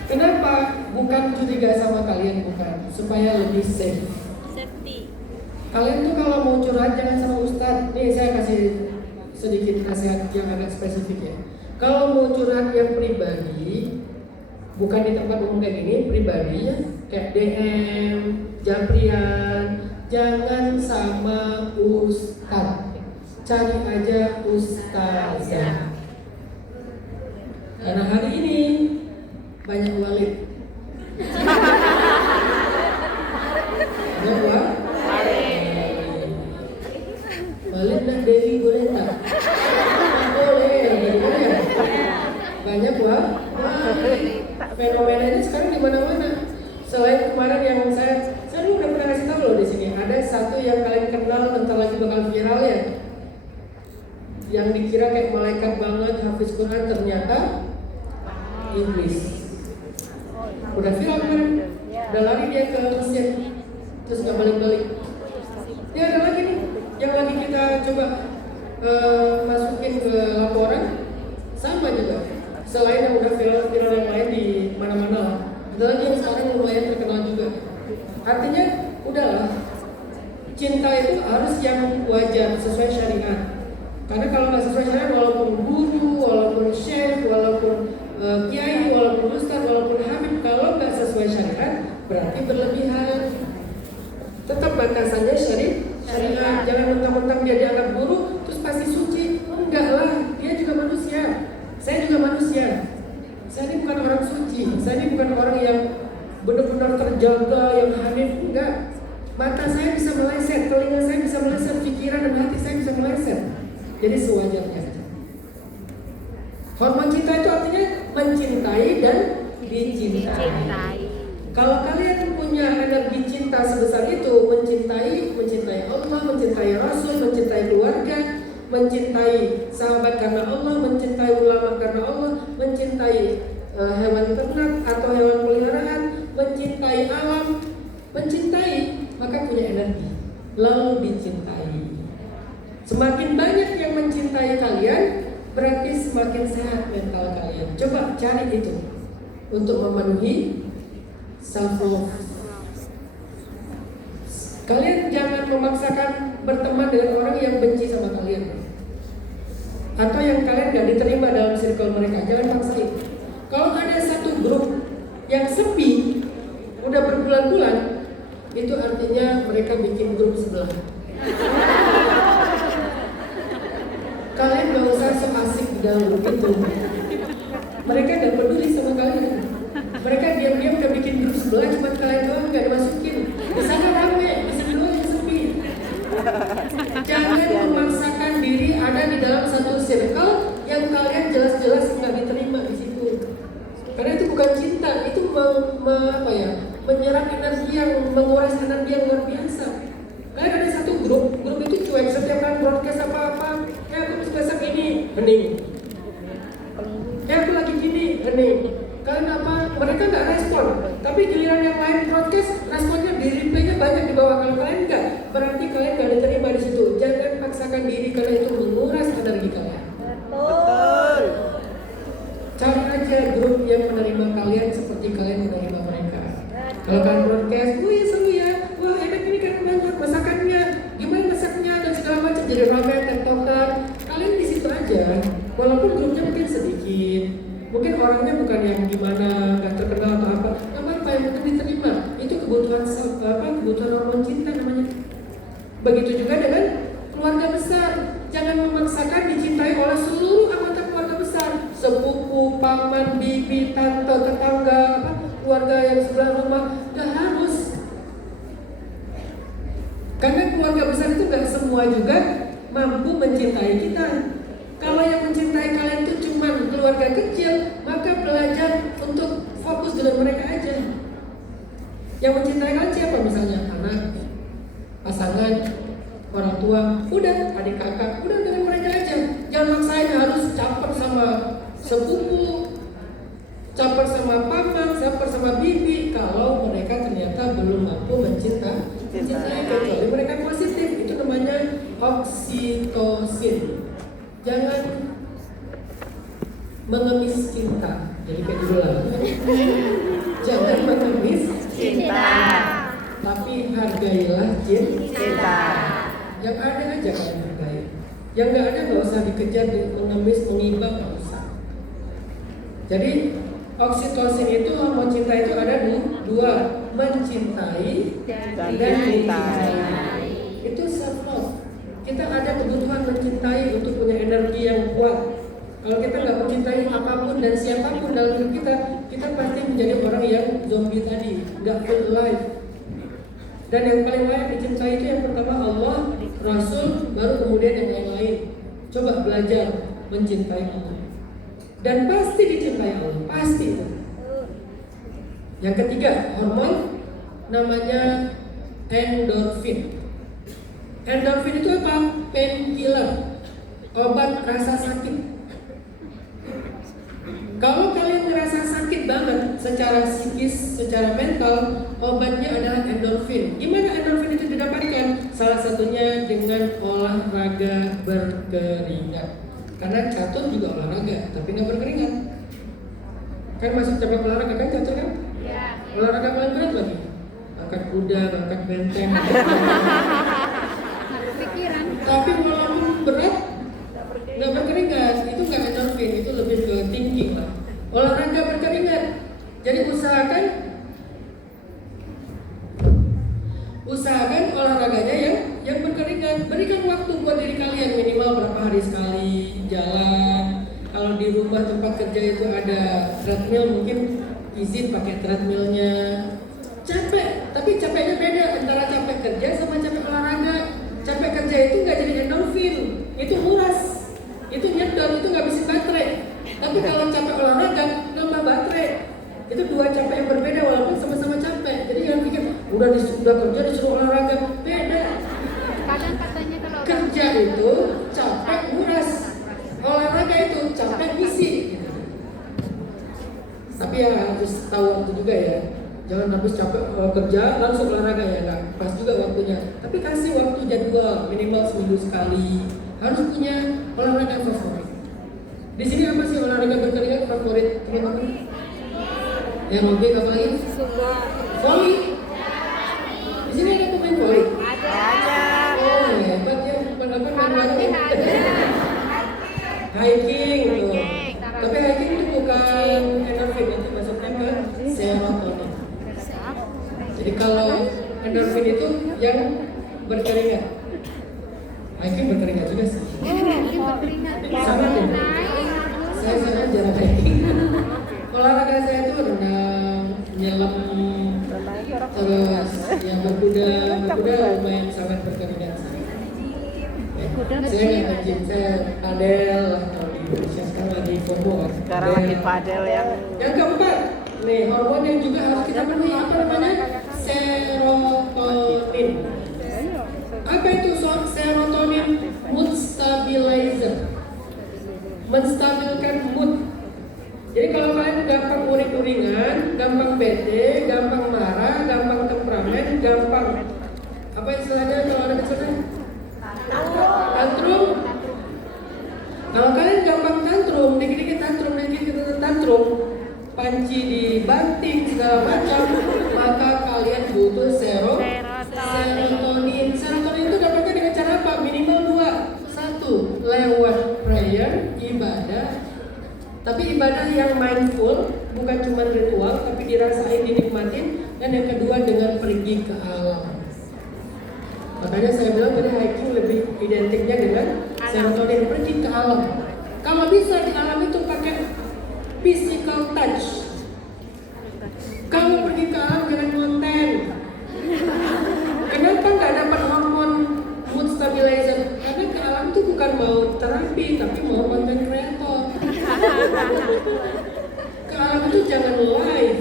Kenapa? Bukan curiga sama kalian, bukan, supaya lebih safe. Safety. Kalian tuh kalau mau curhat jangan sama ustadz. Nih saya kasih sedikit nasihat yang agak spesifik ya. Kalau mau curhat yang pribadi, bukan di tempat umum kayak gini, pribadi ya, kayak DM, Japrian, jangan sama ustadz. Cari aja ustazah. Karena hari ini banyak walid. Ada walid. Walid dan Dewi boleh tak? Boleh, boleh. Banyak walid. Fenomenanya sekarang di mana-mana. Selain kemarin yang saya dulu udah pernah kasih tahu loh di sini. Ada satu yang kalian kenal, bentar lagi bakal viral ya. Yang dikira kayak malaikat banget, hafiz Quran, ternyata Inggris. Udah viral kemarin, udah lari dia ke Mesir, terus nggak balik-balik. Ya ada lagi nih, yang lagi kita coba masukin ke laporan, sama juga. Selain yang udah viral yang lain di mana-mana lah, ada lagi yang sekarang lumayan terkenal juga. Artinya, udahlah, cinta itu harus yang wajar, sesuai syariat. Karena kalau nggak sesuai syariat, walaupun guru, walaupun syekh, walaupun kiai, walaupun ustaz, walaupun habib, kalau nggak sesuai syariat, berarti berlebihan. Tetap batasannya syariat. Jangan mentang-mentang dia dianggap guru, terus pasti suci. Enggak lah, dia juga manusia. Saya juga manusia. Saya ini bukan orang suci. Saya ini bukan orang yang benar-benar terjaga, yang hanif. Enggak. Mata saya bisa meleset, telinga saya bisa meleset, pikiran dan hati saya bisa meleset. Jadi sewajarnya. Hormat cinta itu artinya mencintai dan dicintai. Kalau kalian punya energi cinta sebesar itu, mencintai Allah, mencintai Rasul, mencintai keluarga, mencintai sahabat karena Allah, mencintai ulama karena Allah, mencintai hewan ternak atau hewan peliharaan, mencintai alam, mencintai, maka punya energi, lalu dicintai. Semakin banyak yang mencintai kalian, berarti semakin sehat mental kalian. Coba cari itu untuk memenuhi self-love. Kalian jangan memaksakan berteman dengan orang yang benci sama kalian, atau yang kalian gak diterima dalam circle mereka. Jangan paksain. Kalau ada satu grup yang sepi udah berbulan-bulan, itu artinya mereka bikin grup sebelah. Kalian gak usah so-asik di dalam grup itu. Mereka gak peduli sama kalian. Mereka diam-diam udah bikin grup sebelah, cuma kalian doang gak dimasukin. Di sana rame, di sini doang yang sepi. Jangan memaksakan diri ada di dalam satu circle yang kalian jelas-jelas gak diterima di situ. Karena itu bukan cinta, itu menyerap energi yang menguras energi yang luar biasa. Kalian ada satu grup itu cuek, setiap kali broadcast apa-apa, ya aku besok ini, hening. Ya aku lagi gini, hening. Kalian apa? Mereka nggak respon, tapi giliran yang lain broadcast, responnya di replaynya banyak di bawah. Kalau kalian nggak, berarti kalian nggak diterima di situ. Jangan paksakan diri karena itu menguras energi kalian. Betul. Cari aja grup yang menerima kalian seperti kalian menerima mereka. Kalau kalian broadcast, wih seru ya, wah enak ini kan banyak masakannya, gimana masaknya dan segala macam, jadi ramen, tektokan. Kalian di situ aja, walaupun grupnya mungkin sedikit, mungkin orangnya bukan yang gimana, nggak terkenal atau apa, nggak apa-apa, yang penting diterima. Itu kebutuhan kebutuhan hormon cinta namanya. Begitu juga dengan keluarga besar. Jangan memaksakan dicintai oleh seluruh anggota keluarga besar, sepupu, paman, bibi, tante, tetangga, keluarga yang sebelah rumah. Gak harus. Karena keluarga besar itu gak semua juga mampu mencintai kita. Kalau yang mencintai kalian itu cuma keluarga kecil, maka belajar untuk fokus dengan mereka aja. Yang mencintai kan siapa? Misalnya anak, pasangan, orang tua, udah adik kakak, udah dengan mereka aja. Jangan maksain harus caper sama sepupu, caper sama paman, caper sama bibi. Kalau mereka ternyata belum mampu mencintai, kecuali mereka positif, itu namanya oksitosin. Jangan mengemis cinta. Jadi kayak dulu lah. Jangan mengemis Cinta. tapi hargailah cinta. Yang ada aja kalian hargai. Yang nggak ada nggak usah dikejar, mengemis, mengimbang, nggak usah. Jadi oksitosin itu, hormon cinta itu ada dua, mencintai dan dicintai. Itu self love. Kita ada kebutuhan mencintai untuk punya energi yang kuat. Kalau kita nggak mencintai apapun dan siapapun dalam hidup kita, kita pasti menjadi orang yang zombie tadi, nggak feel alive. Dan yang paling layak dicintai itu yang pertama Allah, Rasul, baru kemudian yang lain-lain. Coba belajar mencintai Allah. Dan pasti dicintai Allah, pasti. Yang ketiga, hormon namanya endorfin. Endorfin itu apa? Painkiller, obat rasa sakit. Kalau kalian merasa sakit banget secara psikis, secara mental, obatnya adalah endorfin. Gimana endorfin itu didapatkan? Salah satunya dengan olahraga berkeringat. Karena catur juga olahraga, tapi nggak berkeringat. Kan masuk cabang olahraga kan catur kan? Ya. Olahraga paling berat lagi. Angkat kuda, angkat benteng. Nggak kepikiran. Tapi walaupun berat, nggak berkeringat, itu nggak endorfin, itu lebih ke thinking lah. Olahraga berkeringat, jadi usahakan olahraganya yang berkeringat. Berikan waktu buat diri kalian, minimal berapa hari sekali jalan. Kalau di rumah tempat kerja itu ada treadmill, mungkin izin pakai treadmillnya. Capek, tapi capeknya beda antara capek kerja sama capek olahraga. Capek kerja itu nggak jadi endorfin, itu nguras. Itu nyedot, itu ngabisin baterai. Tapi kalau capek olahraga, nambah baterai. Itu dua capek yang berbeda walaupun sama-sama capek. Jadi jangan pikir udah kerja disuruh olahraga, beda. Kadang katanya kalau Kerja itu capek nguras, olahraga itu capek ngisi. Gitu. Tapi ya harus tahu waktu juga ya. Jangan habis capek kerja langsung olahraga ya, nggak pas juga waktunya. Tapi kasih waktu jadwal minimal seminggu sekali. Harus punya olahraga favorit. Di sini apa sih olahraga berkeringat favorit teman-teman? Aerobik apa lagi? Volley. Di sini ada pemain volley. Oh hebat ya, apa main hiking tuh. Tapi hiking itu bukan endorfin, itu masuknya ke serotonin. Jadi kalau endorfin itu yang berkeringat. Hiking berkeringat juga sih. mungkin berkeringat. Sama deh. Saya sangat jarang hiking. Olahraga saya itu renang, nyelam, terus yang berkuda lumayan sangat berkeringat. Saya nggak nge-gym, saya padel lah kalau di Indonesia sekarang lagi FOMO kan. Sekarang lagi padel yang keempat, nih hormon yang juga harus kita penuhi apa namanya? Serotonin. Apa itu serotonin? Mood stabilizer. Menstabilkan mood. Jadi kalau kalian gampang uring-uringan, gampang bete, gampang marah, gampang temperamen, gampang apa istilahnya kalau ada kesana? Tantrum. Kalau kalian gampang tantrum, dikit-dikit tantrum, panci dibanting segala macam, maka kalian butuh serotonin. Serotonin itu dapatnya dengan cara apa? Minimal dua. Satu, lewat prayer, ibadah. Tapi ibadah yang mindful, bukan cuma ritual, tapi dirasain, dinikmatin. Dan yang kedua dengan pergi ke alam. Makanya saya bilang tadi hiking lebih identiknya dengan serotonin, pergi ke alam. Kalau bisa di alam itu pakai physical touch. Kalau pergi ke alam jangan konten. Kenapa nggak dapat hormon mood stabilizer? Karena ke alam itu bukan mau terapi, tapi mau konten kreator. Ke alam itu jangan live.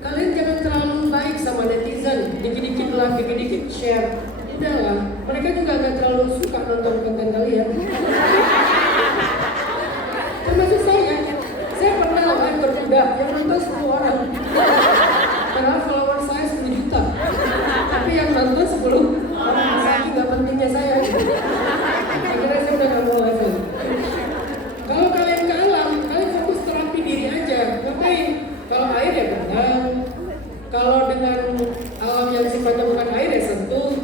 Kalian jangan terlalu baik sama netizen, dikit-dikit like, dikit-dikit share. Udahlah, mereka juga gak terlalu suka nonton konten kalian. Termasuk saya pernah live berkuda yang nonton 10 orang. Padahal follower saya 10 juta. Tapi yang nonton 10 orang, saking gak pentingnya saya. Akhirnya saya udah gak mau live lagi. Kalau kalian ke alam, kalian fokus terapi diri aja. Ngapain? Kalau air ya berenang. Kalau dengan alam yang sifatnya bukan air ya sentuh.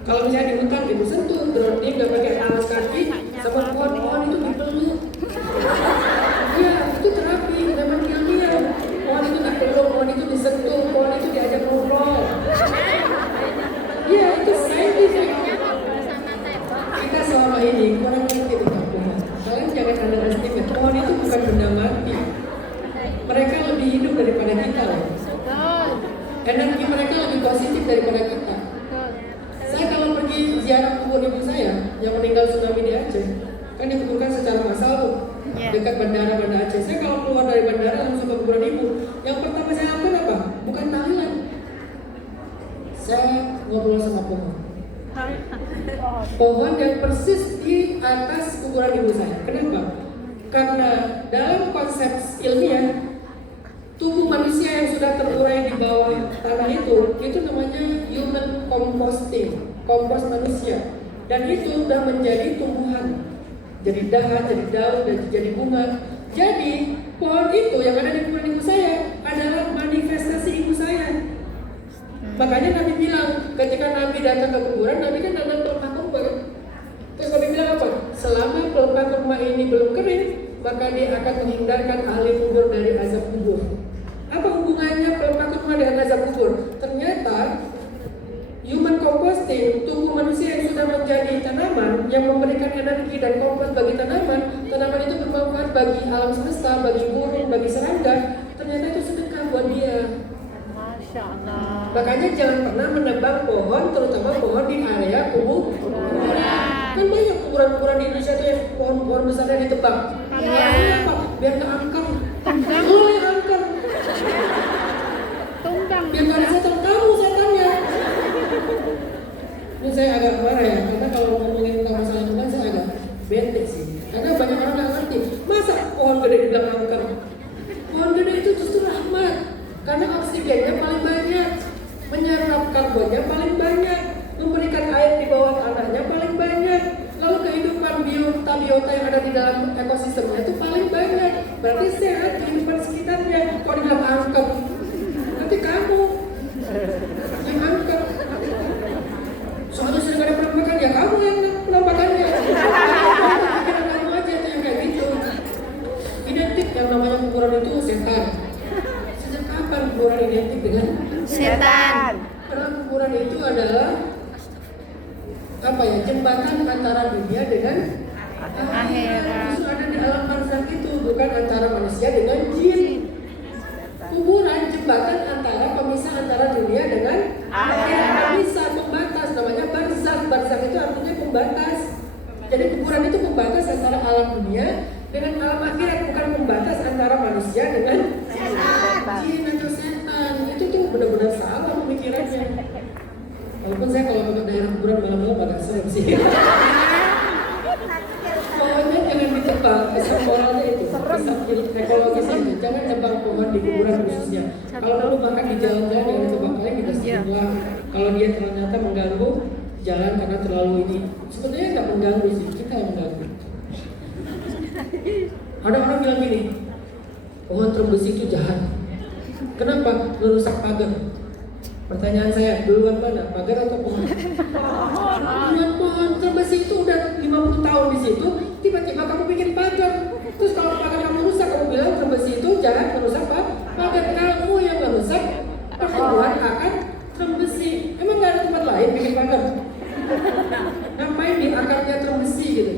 Kalau misalnya di hutan gitu sentuh, grounding nggak pakai alas kaki, sama pohon-pohon itu dipeluk. Iya, itu terapi, memang ilmiah. Pohon itu dipeluk, pohon itu disentuh, pohon itu diajak ngobrol. Iya, itu scientific. Kita selama ini kurang ngerti tentang pohon. Kalian jangan underestimate, pohon itu bukan benda mati. Mereka lebih hidup daripada kita loh. Energi mereka lebih positif daripada kita. Saya kalau pergi ziarah kubur ibu saya yang meninggal tsunami di Aceh, kan dikuburkan secara massal tuh dekat bandara Aceh. Saya kalau keluar dari bandara langsung ke kuburan ibu. Yang pertama saya lakukan apa? Bukan tahlilan. Saya ngobrol sama pohon. Pohon yang persis di atas kuburan ibu saya. Kenapa? Karena dalam konsep ilmiah, tubuh manusia yang sudah terurai di bawah tanah itu namanya human composting, kompos manusia. Dan itu sudah menjadi tumbuhan, jadi dahan, jadi daun, dan jadi bunga. Jadi pohon itu yang ada di kuburan ibu saya adalah manifestasi ibu saya. Makanya Nabi bilang, ketika Nabi datang ke kuburan, Nabi kan nanam pelepah kurma. Terus Nabi bilang apa? Selama pelepah kurma ini belum kering, maka dia akan menghindarkan ahli kubur dari azab kubur. Apa hubungannya pelepah kurma dengan azab kubur? Ternyata human composting, tubuh manusia yang sudah menjadi tanaman yang memberikan energi dan kompos bagi tanaman itu bermanfaat bagi alam semesta, bagi burung, bagi serangga. Ternyata itu sedekah buat dia. Masya Allah. Makanya jangan pernah menebang pohon, terutama pohon di area kuburan. Kan banyak kuburan-kuburan di Indonesia tuh yang pohon-pohon besarnya ditebang. Alasannya apa? Biar nggak angker. Boleh angker. Biar nggak ada setan, kamu setannya. Ini saya agak marah ya, karena kalau ngomongin tentang masalah Tuhan saya agak bete sih. Karena banyak orang nggak ngerti. Masa pohon gede dibilang angker? Pohon gede itu justru rahmat. Karena oksigennya paling banyak, menyerap karbonnya paling banyak, memberikan air di bawah tanahnya paling banyak. Lalu kehidupan biota yang ada di dalam ekosistemnya itu paling banyak. Berarti sehat kehidupan sekitarnya. Kalau dibilang angker, nanti kamu yang angker. Soalnya sering ada penampakan, ya kamu yang penampakannya. Pikiran kamu aja tuh yang kayak gitu. Identik yang namanya kuburan itu setan. Sejak kapan kuburan identik dengan Setan. Karena kuburan itu adalah apa ya, jembatan antara dunia dengan akhirat. Justru ada di alam barzakh itu, bukan antara manusia dengan jin. Kuburan jembatan antara pemisah antara dunia dengan akhirat. Pemisah, pembatas, namanya barzakh. Barzakh itu artinya pembatas. Jadi kuburan itu pembatas antara alam dunia dengan alam akhirat, bukan pembatas antara manusia dengan jin atau setan. Itu tuh benar-benar salah pemikirannya. Walaupun saya kalau ke daerah kuburan malam-malam agak serem sih. Pokoknya jangan ditebang, pesan moralnya itu, pesan ekologis itu. Jangan tebang pohon di kuburan khususnya. Kalau perlu bahkan di jalan-jalan yang ditebang kalian juga sebelah. Kalau dia ternyata mengganggu jalan karena terlalu ini, sebetulnya nggak mengganggu sih, kita yang mengganggu. Ada orang bilang gini, pohon terbesi itu jahat. Kenapa? Merusak pagar. Pertanyaan saya, duluan mana? Pagar atau pohon? Duluan pohon. Terbesi itu udah 50 tahun di situ, tiba-tiba kamu bikin pagar. Terus kalau pagar kamu rusak, kamu bilang terbesi itu jangan merusak pagar. Kamu yang merusak, pertumbuhan akan terbesi. Emang nggak ada tempat lain bikin pagar? Ngapain di akarnya terbesi gitu?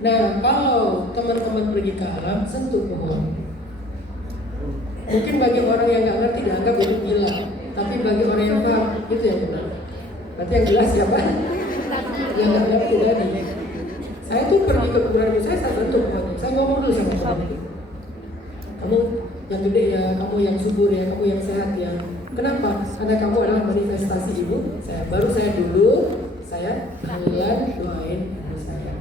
Nah, kalau teman-teman pergi ke alam, sentuh pohon. Mungkin bagi orang yang nggak ngerti dianggap itu gila. Tapi bagi orang yang paham, itu yang benar. Berarti yang jelas siapa? Yang nggak ngerti tadi. Saya tuh pergi ke kuburan ibu saya bentuk pohonnya. Saya ngomong dulu sama pohon itu. Kamu yang gede ya, kamu yang subur ya, kamu yang sehat ya. Kenapa? Karena kamu adalah manifestasi ibu saya. Baru saya duduk, saya bulan doain ibu saya.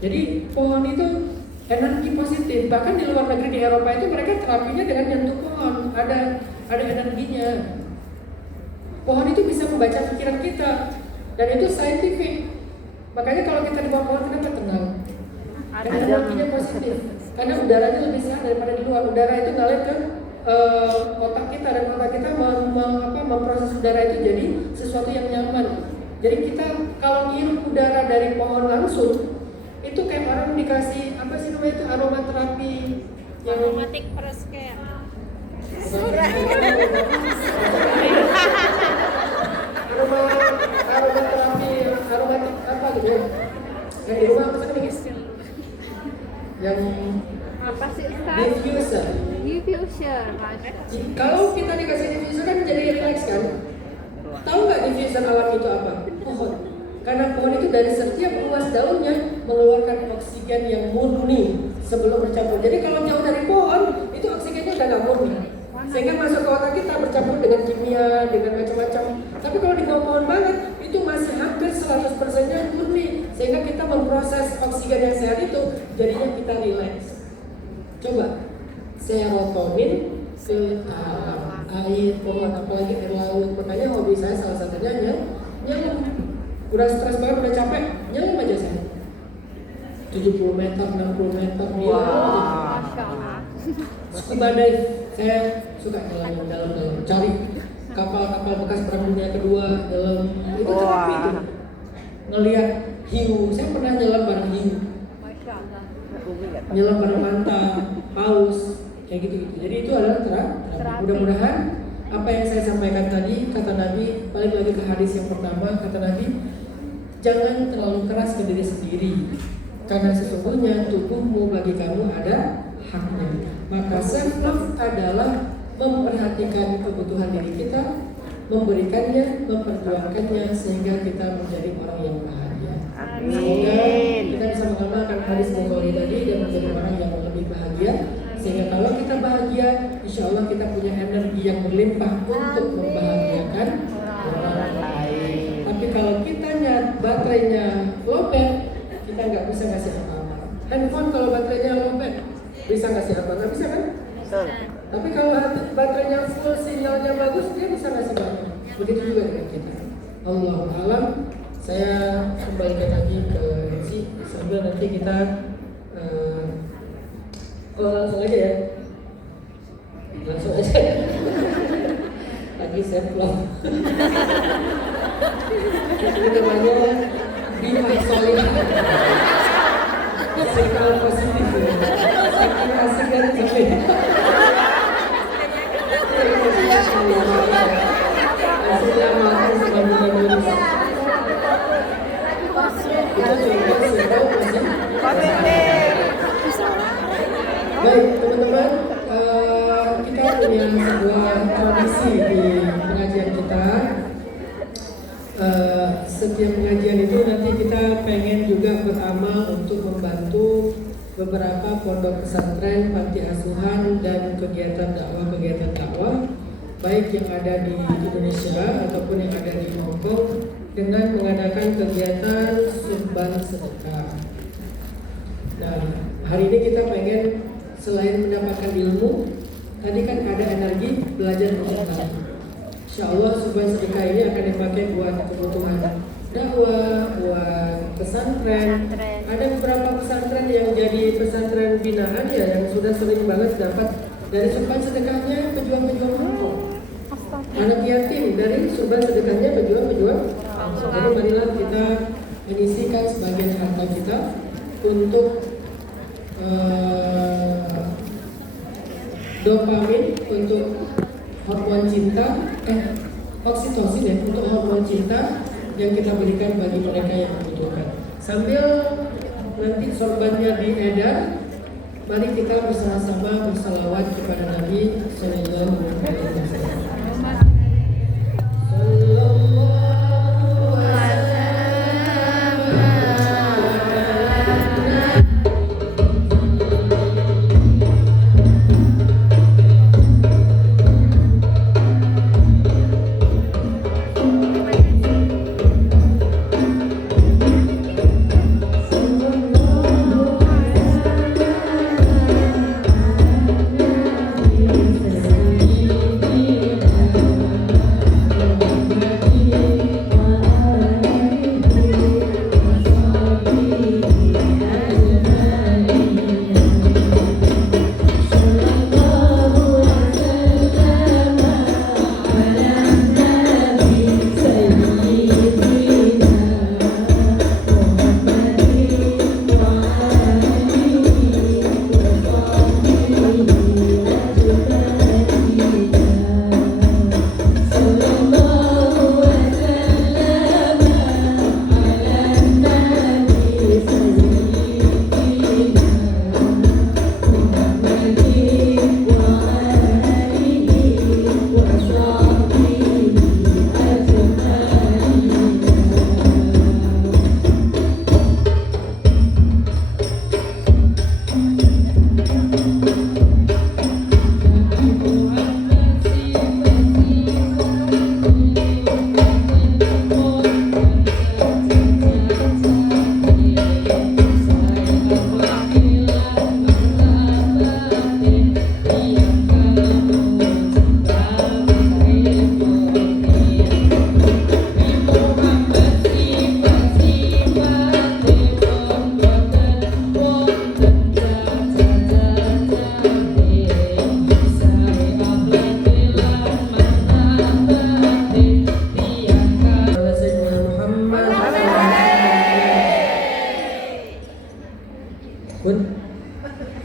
Jadi pohon itu energi positif. Bahkan di luar negeri di Eropa itu mereka terapinya dengan nyentuh pohon. Ada energinya. Pohon itu bisa membaca pikiran kita dan itu scientific. Makanya kalau kita di bawah pohon kenapa tenang? Karena energinya positif. Karena udaranya lebih sehat daripada di luar. Udara itu ngalir ke otak kita dan otak kita memproses udara itu jadi sesuatu yang nyaman. Jadi kita kalau ngirup udara dari pohon langsung itu kayak orang dikasih apa sih namanya itu aromaterapi yang Aromatik peres kayak aromatik apa gitu ya? Yang di rumah apa sih namanya? Yang apa sih Ustaz? diffuser. Diffuser, Masya. Kalau kita dikasih diffuser kan jadi relax kan? Tahu nggak diffuser alam itu apa? Pohon. Karena pohon itu dari setiap ruas daunnya mengeluarkan oksigen yang murni sebelum bercampur. Jadi kalau jauh dari pohon itu oksigennya udah nggak murni, sehingga masuk ke otak kita bercampur dengan kimia, dengan macam-macam. Tapi kalau di bawah pohon banget itu masih hampir 100%-nya murni, sehingga kita memproses oksigen yang sehat itu jadinya kita relax. Coba serotonin ke alam, air, pohon, apalagi air laut. Makanya hobi saya salah satunya nyelam. Udah stres banget, udah capek, nyelam aja saya 70 meter, 60 meter. Masya Allah. Scuba dive, saya suka nyelam dalam, cari kapal-kapal bekas perang dunia kedua dalam. Itu terapi itu. Ngelihat hiu, saya pernah nyelam bareng hiu, Masya Allah. nyelam bareng manta, paus, kayak gitu-gitu. Jadi itu adalah terapi. Mudah-mudahan apa yang saya sampaikan tadi, kata Nabi, balik lagi ke hadis yang pertama, kata Nabi, jangan terlalu keras ke diri sendiri, karena sesungguhnya tubuhmu bagi kamu ada haknya. Maka self love adalah memperhatikan kebutuhan diri kita, memberikannya, memperjuangkannya sehingga kita menjadi orang yang bahagia. Semoga kita bisa mengamalkan hadis Bukhari tadi dan menjadi orang yang lebih bahagia. Sehingga kalau kita bahagia, insya Allah kita punya energi yang berlimpah untuk membahagiakan orang lain. Tapi kalau kitanya baterainya lowbat, kita nggak bisa ngasih apa-apa. Handphone kalau baterainya lowbat, bisa ngasih apa? Nggak bisa kan? Tapi kalau baterainya full, sinyalnya bagus, dia bisa ngasih banyak. Begitu juga dengan kita. Allahu a'lam. Saya kembalikan lagi ke Nancy sambil nanti kita langsung aja ya. Langsung aja. Lagi saya pulang. Ini namanya Bima Solihah. Sikap positif ya. Saking asik kan sampai. Hasilnya makan sama bulan-bulan. Kita coba sikap positif. Baik teman-teman, kita punya sebuah tradisi di pengajian kita. Setiap pengajian itu nanti kita pengen juga beramal untuk membantu beberapa pondok pesantren, panti asuhan dan kegiatan dakwah baik yang ada di Indonesia ataupun yang ada di Hong Kong dengan mengadakan kegiatan sumbang sedekah. Nah, hari ini kita pengen selain mendapatkan ilmu, tadi kan ada energi belajar mencinta. Insya Allah sumbang sedekah ini akan dipakai buat kebutuhan dakwah, buat pesantren. Ada beberapa pesantren yang jadi pesantren binaan ya, yang sudah sering banget dapat dari sumbang sedekahnya pejuang-pejuang Hongkong. Anak yatim dari sumbang sedekahnya pejuang-pejuang Hongkong. Jadi marilah kita menyisihkan sebagian harta kita untuk dopamin, untuk hormon cinta, oksitosin ya, untuk hormon cinta yang kita berikan bagi mereka yang membutuhkan. Sambil nanti sorbannya diedar, mari kita bersama-sama bersalawat kepada Nabi Sallallahu Alaihi Wasallam.